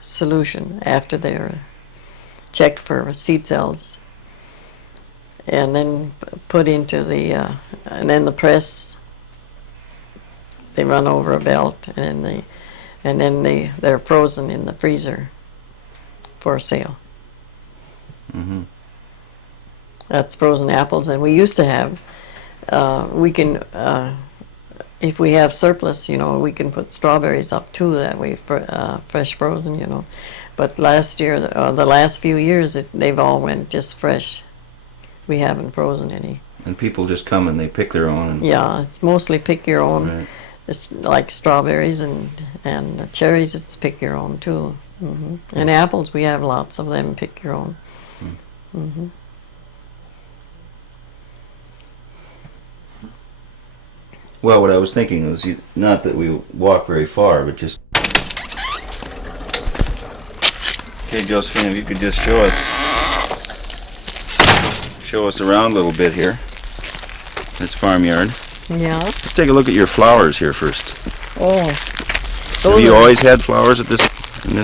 solution after they're checked for seed cells, and then put into and then the press. They run over a belt, and then they're frozen in the freezer for sale. That's frozen apples, and we used to have. We can, if we have surplus, we can put strawberries up too. That way, fresh frozen, But last year, the last few years, they've all went just fresh. We haven't frozen any. and people just come and they pick their own. And, Yeah, it's mostly pick your own. Right. It's like strawberries and cherries. It's pick your own too. And apples, we have lots of them. Pick your own. Well, what I was thinking was not that we walk very far, but just. Okay, Josephine, if you could just show us around a little bit here. This farmyard. Yeah. Let's take a look at your flowers here first. Oh. Have you always had flowers in this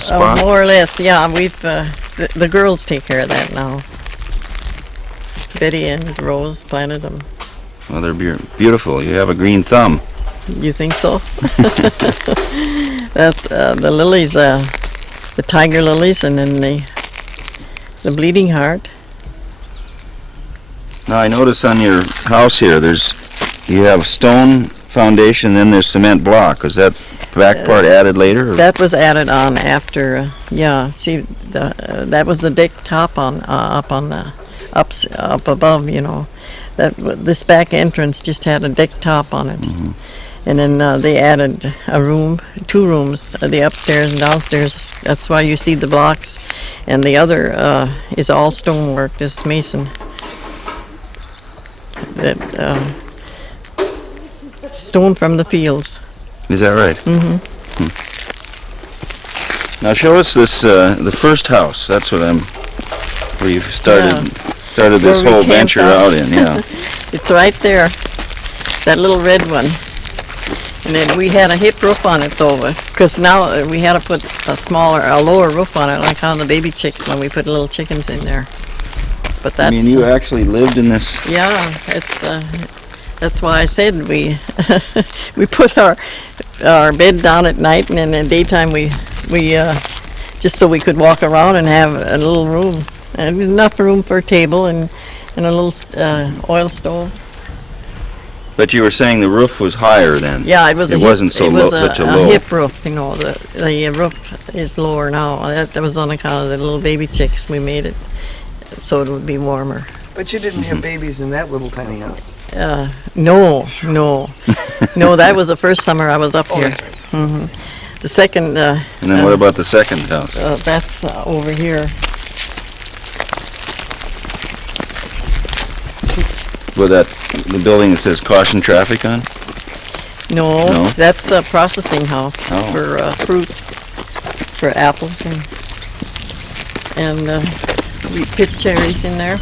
spot? More or less, yeah. We've the girls take care of that now. Betty and Rose planted them. Well, they're beautiful. You have a green thumb. You think so? That's the lilies, the tiger lilies, and then the bleeding heart. Now I notice on your house here, you have stone foundation, then there's cement block. Was that back part added later? Or? That was added on after. Yeah. See, that was the deck top on up on the up above. You know, this back entrance just had a deck top on it. Mm-hmm. And then they added two rooms, the upstairs and downstairs. That's why you see the blocks. And the other is all stonework, this mason. That stone from the fields. Is that right? Mm-hmm. Now show us this, the first house. That's what where you started this Where we whole camped venture out in, yeah. It's right there, that little red one. And then we had a hip roof on it though, because now we had to put a lower roof on it, like on the baby chicks when we put little chickens in there. But that's. I mean, you actually lived in this. Yeah, that's why I said we we put our bed down at night, and in the daytime we just so we could walk around and have a little room, and enough room for a table and a little oil stove. But you were saying the roof was higher then. Yeah, it was. It wasn't so low, such a low. Hip roof. You know, the roof is lower now. That was on account of the little baby chicks. We made it so it would be warmer. But you didn't have babies in that little tiny house. No. That was the first summer I was up here. Mm-hmm. The second. And then what about the second house? That's over here. With the building that says caution traffic on? No, that's a processing house for fruit, for apples, and we pick cherries in there.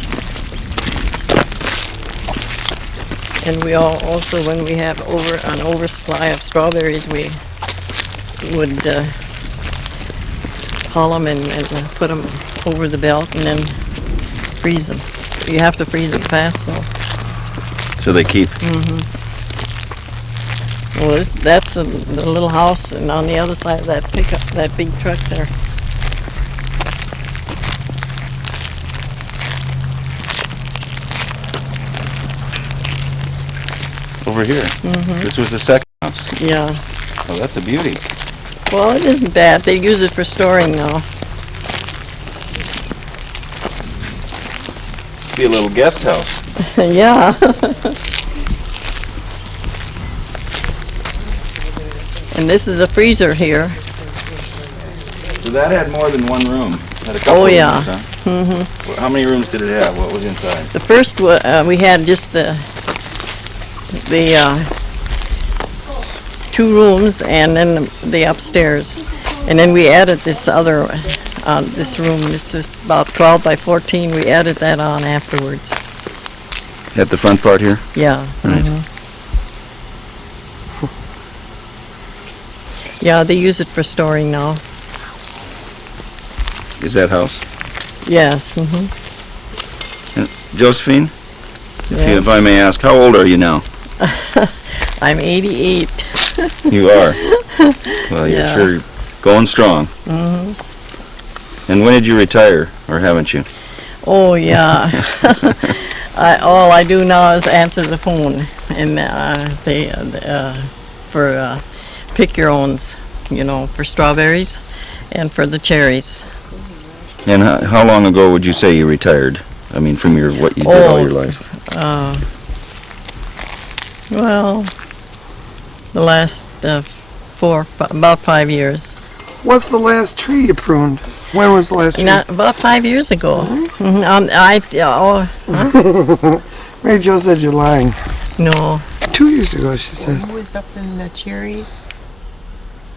And we also, when we have an oversupply of strawberries, we would haul them and put them over the belt and then freeze them. You have to freeze them fast, so they keep. Mm-hmm. Well, that's the little house, and on the other side of that pickup, that big truck there. Over here. Mm-hmm. This was the second house. Yeah. Oh, that's a beauty. Well, it isn't bad. They use it for storing now. Be a little guest house. Yeah. And this is a freezer here. So that had more than one room. Had a couple yeah. rooms, huh? Mm-hmm. How many rooms did it have? What was inside? The first we had just the 2 rooms and then the upstairs, and then we added this other this room. This was about 12 by 14. We added that on afterwards. At the front part here? Yeah. Right. Mm-hmm. Yeah, they use it for storing now. Is that house? Yes. Mm-hmm. Josephine, Yeah. if I may ask, how old are you now? I'm 88. You are. Well, you're Yeah. sure going strong. Mm-hmm. And when did you retire, or haven't you? Oh yeah. All I do now is answer the phone, and they for pick your owns, for strawberries, and for the cherries. And how long ago would you say you retired? I mean, from what you did all your life. Well, the last about 5 years. What's the last tree you pruned? When was the last tree? About 5 years ago. Mm-hmm. Mary Jo said you're lying. No. 2 years ago, she says. Who was up in the cherries?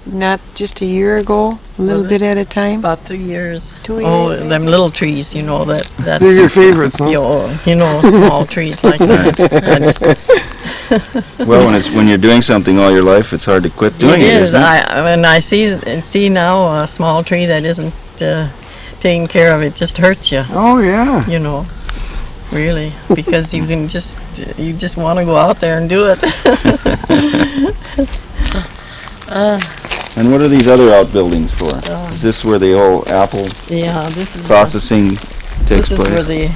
Not just a year ago, a little bit at a time? About 3 years. 2 years, Oh, maybe? them little trees, you know, that's... They're your favorites, huh? You know, small trees like that. I just- Well, when you're doing something all your life, it's hard to quit doing It it, is. isn't it? When I see now a small tree that isn't taken care of, it just hurts you, Oh, yeah. you know, really, because you just want to go out there and do it. And what are these other outbuildings for? Is this where the whole apple Yeah, this is processing takes this is place? where the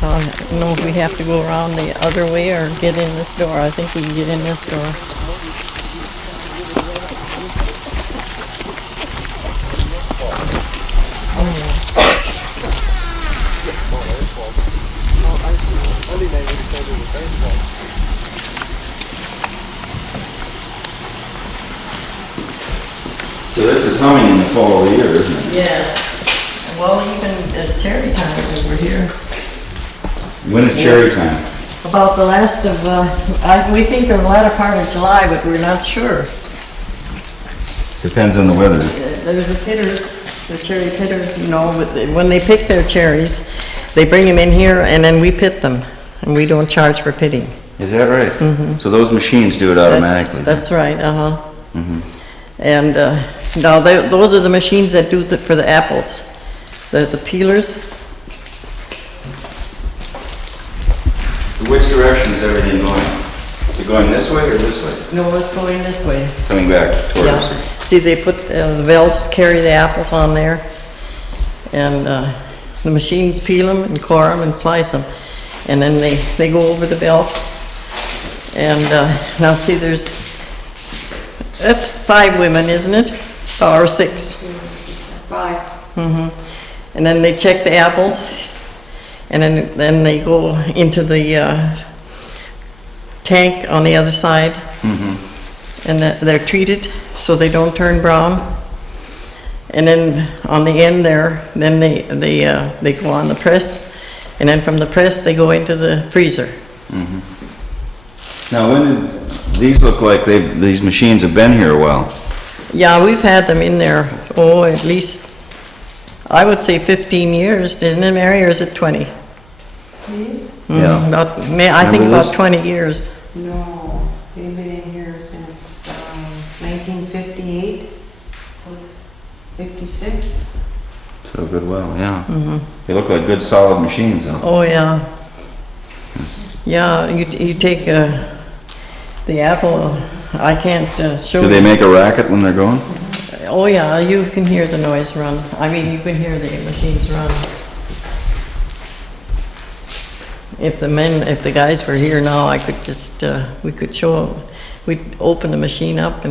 I don't know if we have to go around the other way or get in this door. I think we can get in this door. So this is humming in the fall of the year, isn't it? Yes. Well, even at cherry time over here. When is cherry time? About the last of, we think the latter part of July, but we're not sure. Depends on the weather. There's the cherry pitters, you know, when they pick their cherries, they bring them in here and then we pit them, and we don't charge for pitting. Is that right? Mm-hmm. So those machines do it automatically? That's right, uh-huh. Mm-hmm. And now those are the machines that do for the apples. The peelers. Which direction is everything going? Is it going this way or this way? No, it's going this way. Coming back towards Yeah. us? See, they put, the belts carry the apples on there, and the machines peel them and core them and slice them. And then they go over the belt. And now see, that's 5 women, isn't it? Or 6? 5. Mm-hmm. And then they check the apples, and then they go into the tank on the other side. Mm-hmm. And they're treated so they don't turn brown. And then on the end there, then they go on the press, and then from the press they go into the freezer. Mm-hmm. Now, when did these look like these machines have been here a while? Yeah, we've had them in there, at least, I would say 15 years, isn't it, Mary, or is it 20? Please? Yeah. I think Remember about this? 20 years. No, they've been in here since 1958, 56. So good, well, yeah. Mm-hmm. They look like good solid machines, though. Oh, yeah. Yeah, you take the apple, I can't show Do they you. make a racket when they're going? Oh, yeah, you can hear the noise run. I mean, you can hear the machines run. If the guys were here now, I could just, we could show them. We'd open the machine up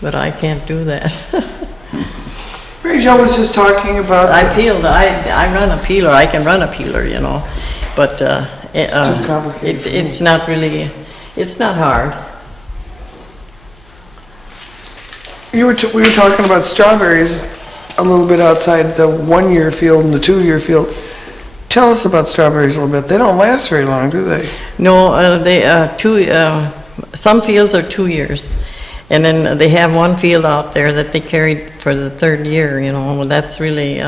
but I can't do that. Mary Jo was just talking about. I run a peeler, I can run a peeler, you know, but Too complicated for me. it's not really, it's not hard. We were talking about strawberries a little bit outside the 1-year field and the 2-year field. Tell us about strawberries a little bit. They don't last very long, do they? No, some fields are 2 years. And then they have one field out there that they carried for the 3rd year, you know, that's really,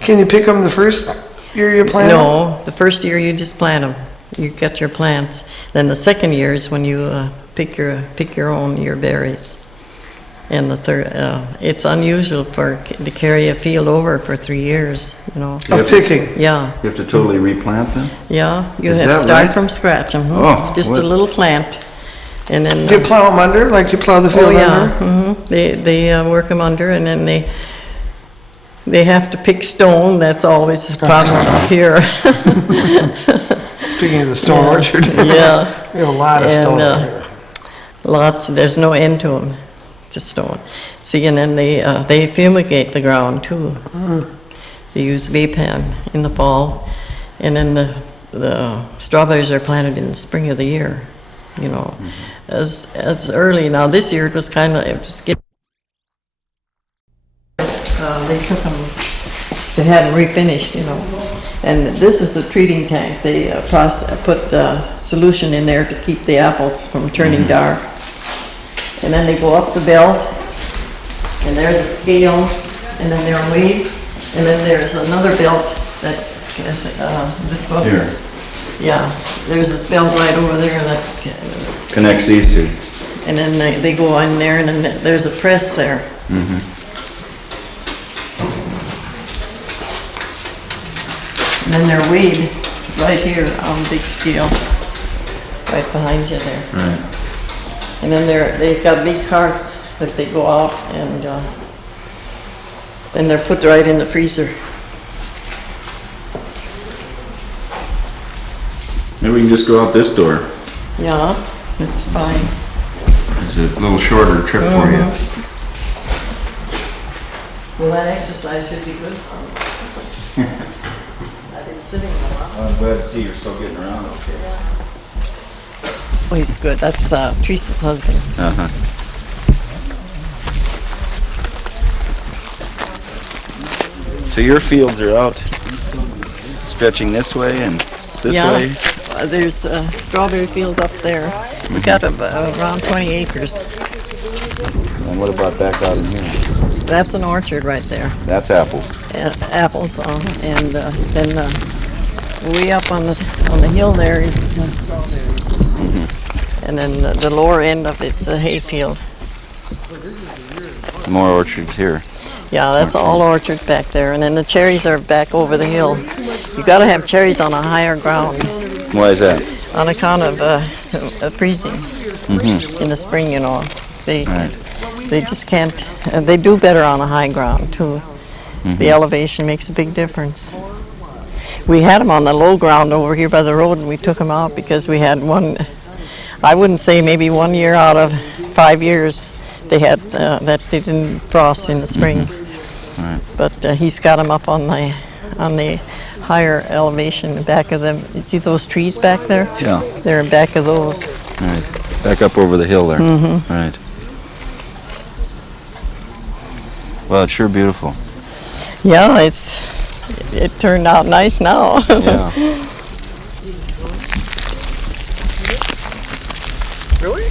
Can you pick them the first year you plant them? no, the first year you just plant them. You get your plants. Then the 2nd year is when you pick your berries. And the 3rd, it's unusual to carry a field over for 3 years, you know. Of picking. Yeah, You have to totally replant them? yeah, you Is have to that start right? from scratch, Oh, just a what- little plant. And then. Do you plow them under, like you plow the Oh, field yeah, under? they work them under, and then they have to pick stone, that's always a problem up here. Speaking of the stone orchard. Yeah, We have a lot of And, stone over here. lots, there's no end to them, to stone. See, and then they fumigate the ground too. They use V-pan in the fall, and then the strawberries are planted in the spring of the year, you know, as early. Now, this year it was kind of, it was getting, they took them, they hadn't refinished, you know. And this is the treating tank. They put solution in there to keep the apples from turning dark. And then they go up the belt, and there's a scale, and then they're weighed, and then there's another belt that is this one. Here. Yeah, there's this belt right over there that, Connects these two. and then they go in there, and then there's a press there. Mm-hmm. And then they're weighed right here on the big scale, right behind you there. Right. And then they've got big carts that they go out, and then they're put right in the freezer. Maybe we can just go out this door. Yeah, it's fine. It's a little shorter trip for you. Well, that exercise should be good for me. I've been sitting a lot. I'm glad to see you're still getting around okay. Oh, he's good. That's Teresa's husband. Uh-huh. So your fields are out stretching this way and this way? There's strawberry fields up there. We got around 20 acres. And what about back out in here? That's an orchard right there. That's apples. Apples, and then way up on the hill there is strawberries. And then the lower end of it's a hay field. More orchards here. Yeah, that's all orchard back there. And then the cherries are back over the hill. You got to have cherries on a higher ground Why is that? on account of freezing in the spring. You know, they just can't. They do better on a high ground too. The elevation makes a big difference. We had them on the low ground over here by the road, and we took them out because we had one. I wouldn't say maybe 1 year out of 5 years they had that they didn't frost in the spring. Right. But he's got them up on the higher elevation back of them. You see those trees back there? Yeah. They're in back of those. Right. Back up over the hill there. Right. Well, it's sure beautiful. Yeah, it turned out nice now. Yeah. Really?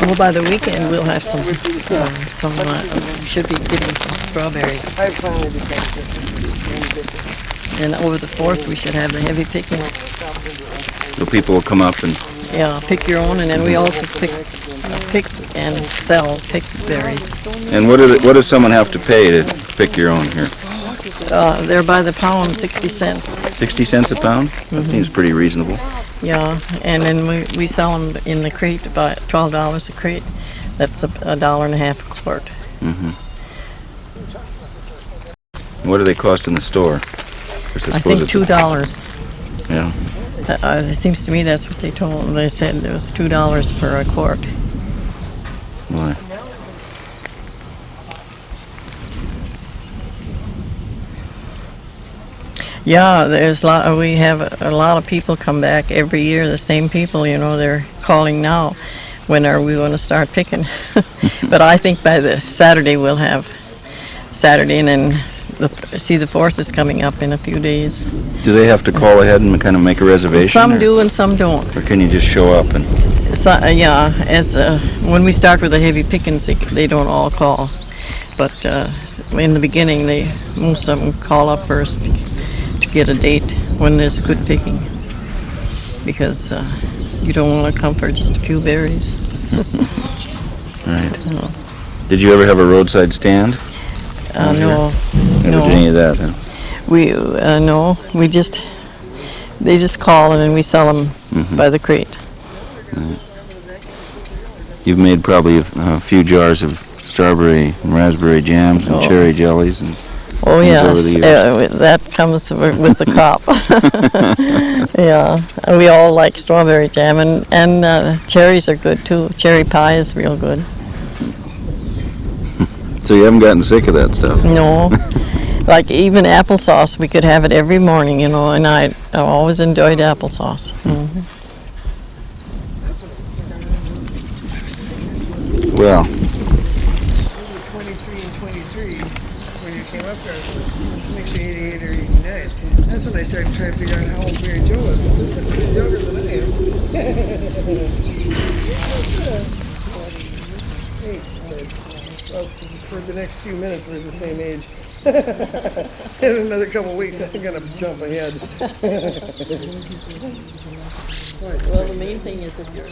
Well, by the weekend we'll have some. We should be getting some strawberries. I finally decided And over the 4th we should have the heavy pickings. So people will come up and Yeah, pick your own, and then we also pick and sell picked berries. and what does someone have to pay to pick your own here? They're by the pound, 60 cents. 60 cents a pound? That seems pretty reasonable. Yeah, and then we sell them in the crate about $12 a crate. That's $1.50 a quart. What do they cost in the store? I think $2. Yeah. It seems to me that's what they told. They said it was $2 for a quart. Why? Yeah, we have a lot of people come back every year. The same people, you know, they're calling now. When are we going to start picking? But I think by the Saturday we'll have Saturday, and then the 4th is coming up in a few days. Do they have to call ahead and kind of make a reservation? Some do and some don't. Or can you just show up and? So, yeah, when we start with the heavy pickings, they don't all call. But in the beginning, most of them call up first to get a date when there's good picking, because you don't want to come for just a few berries. Right. Did you ever have a roadside stand? No. Never did any of that, huh? No. They just call, and then we sell them by the crate. You've made probably a few jars of strawberry and raspberry jams and cherry jellies and Oh things over yes, the years. that comes with the crop. Yeah, we all like strawberry jam, and cherries are good too. Cherry pie is real good. So you haven't gotten sick of that stuff? No, like even applesauce, we could have it every morning, you know, and I always enjoyed applesauce. Well, You were 23 and 23 when you came up there. It makes you 88 or 89. That's when I started trying to figure out how old Mary Jo was. She's younger than I am. Eight. Well, for the next few minutes, we're the same age. In another couple of weeks, I'm going to jump ahead. Well, the main thing is if you're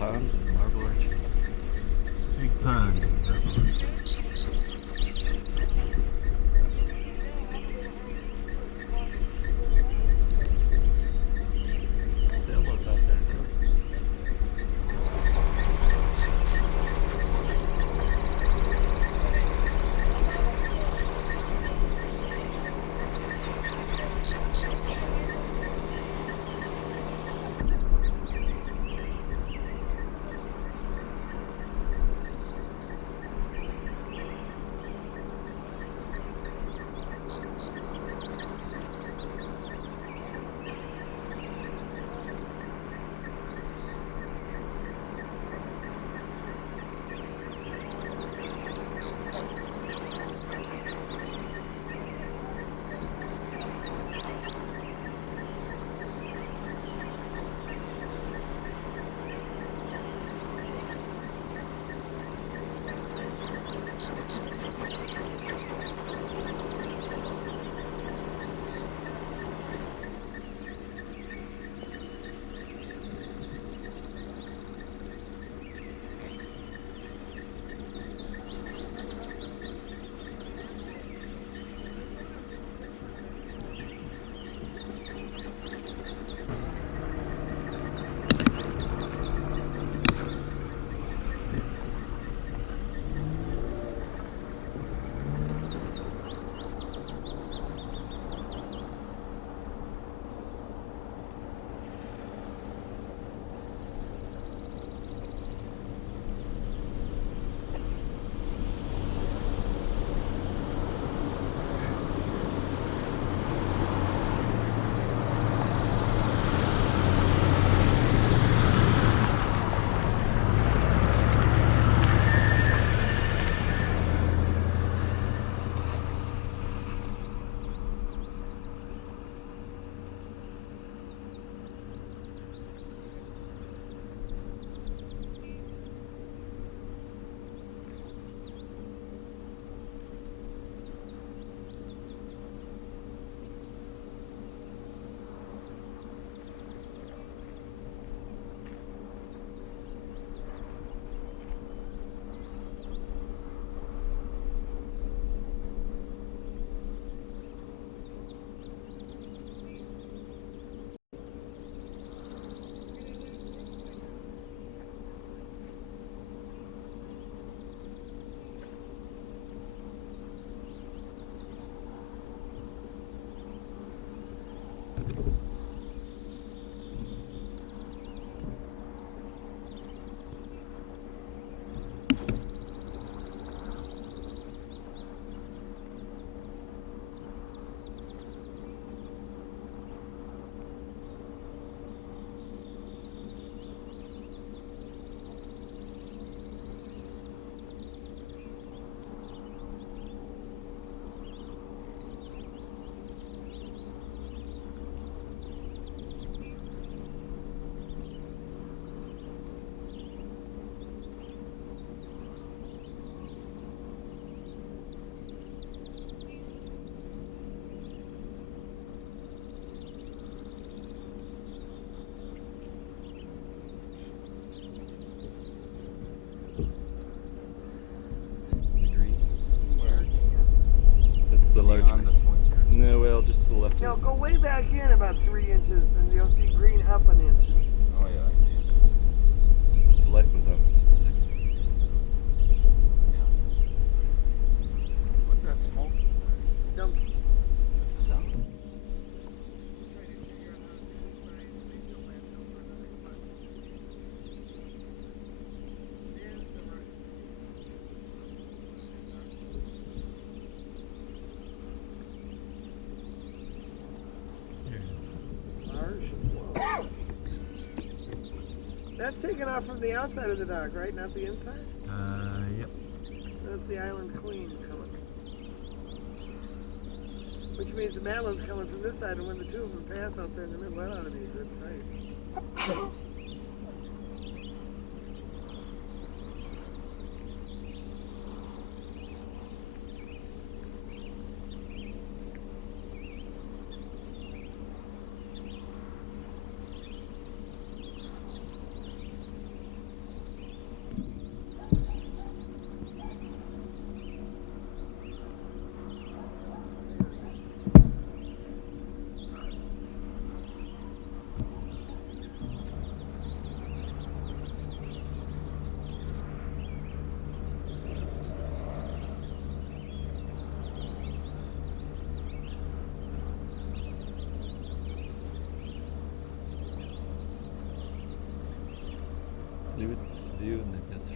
pond, marble arch. Big pond. Sailboats out there too. The large. On the point there. No, well, just to the left. Now go way back in about 3 inches and you'll see green up an inch. Oh yeah, I see it. The light goes out in just a second. Yeah. What's that smoke? Dump. Dump? That's taken off from the outside of the dock, right? Not the inside? Yep. That's the Island Queen coming. Which means the Madeline's coming from this side, and when the two of them pass out there in the middle, that ought to be a good sight. Newt's View, and they've got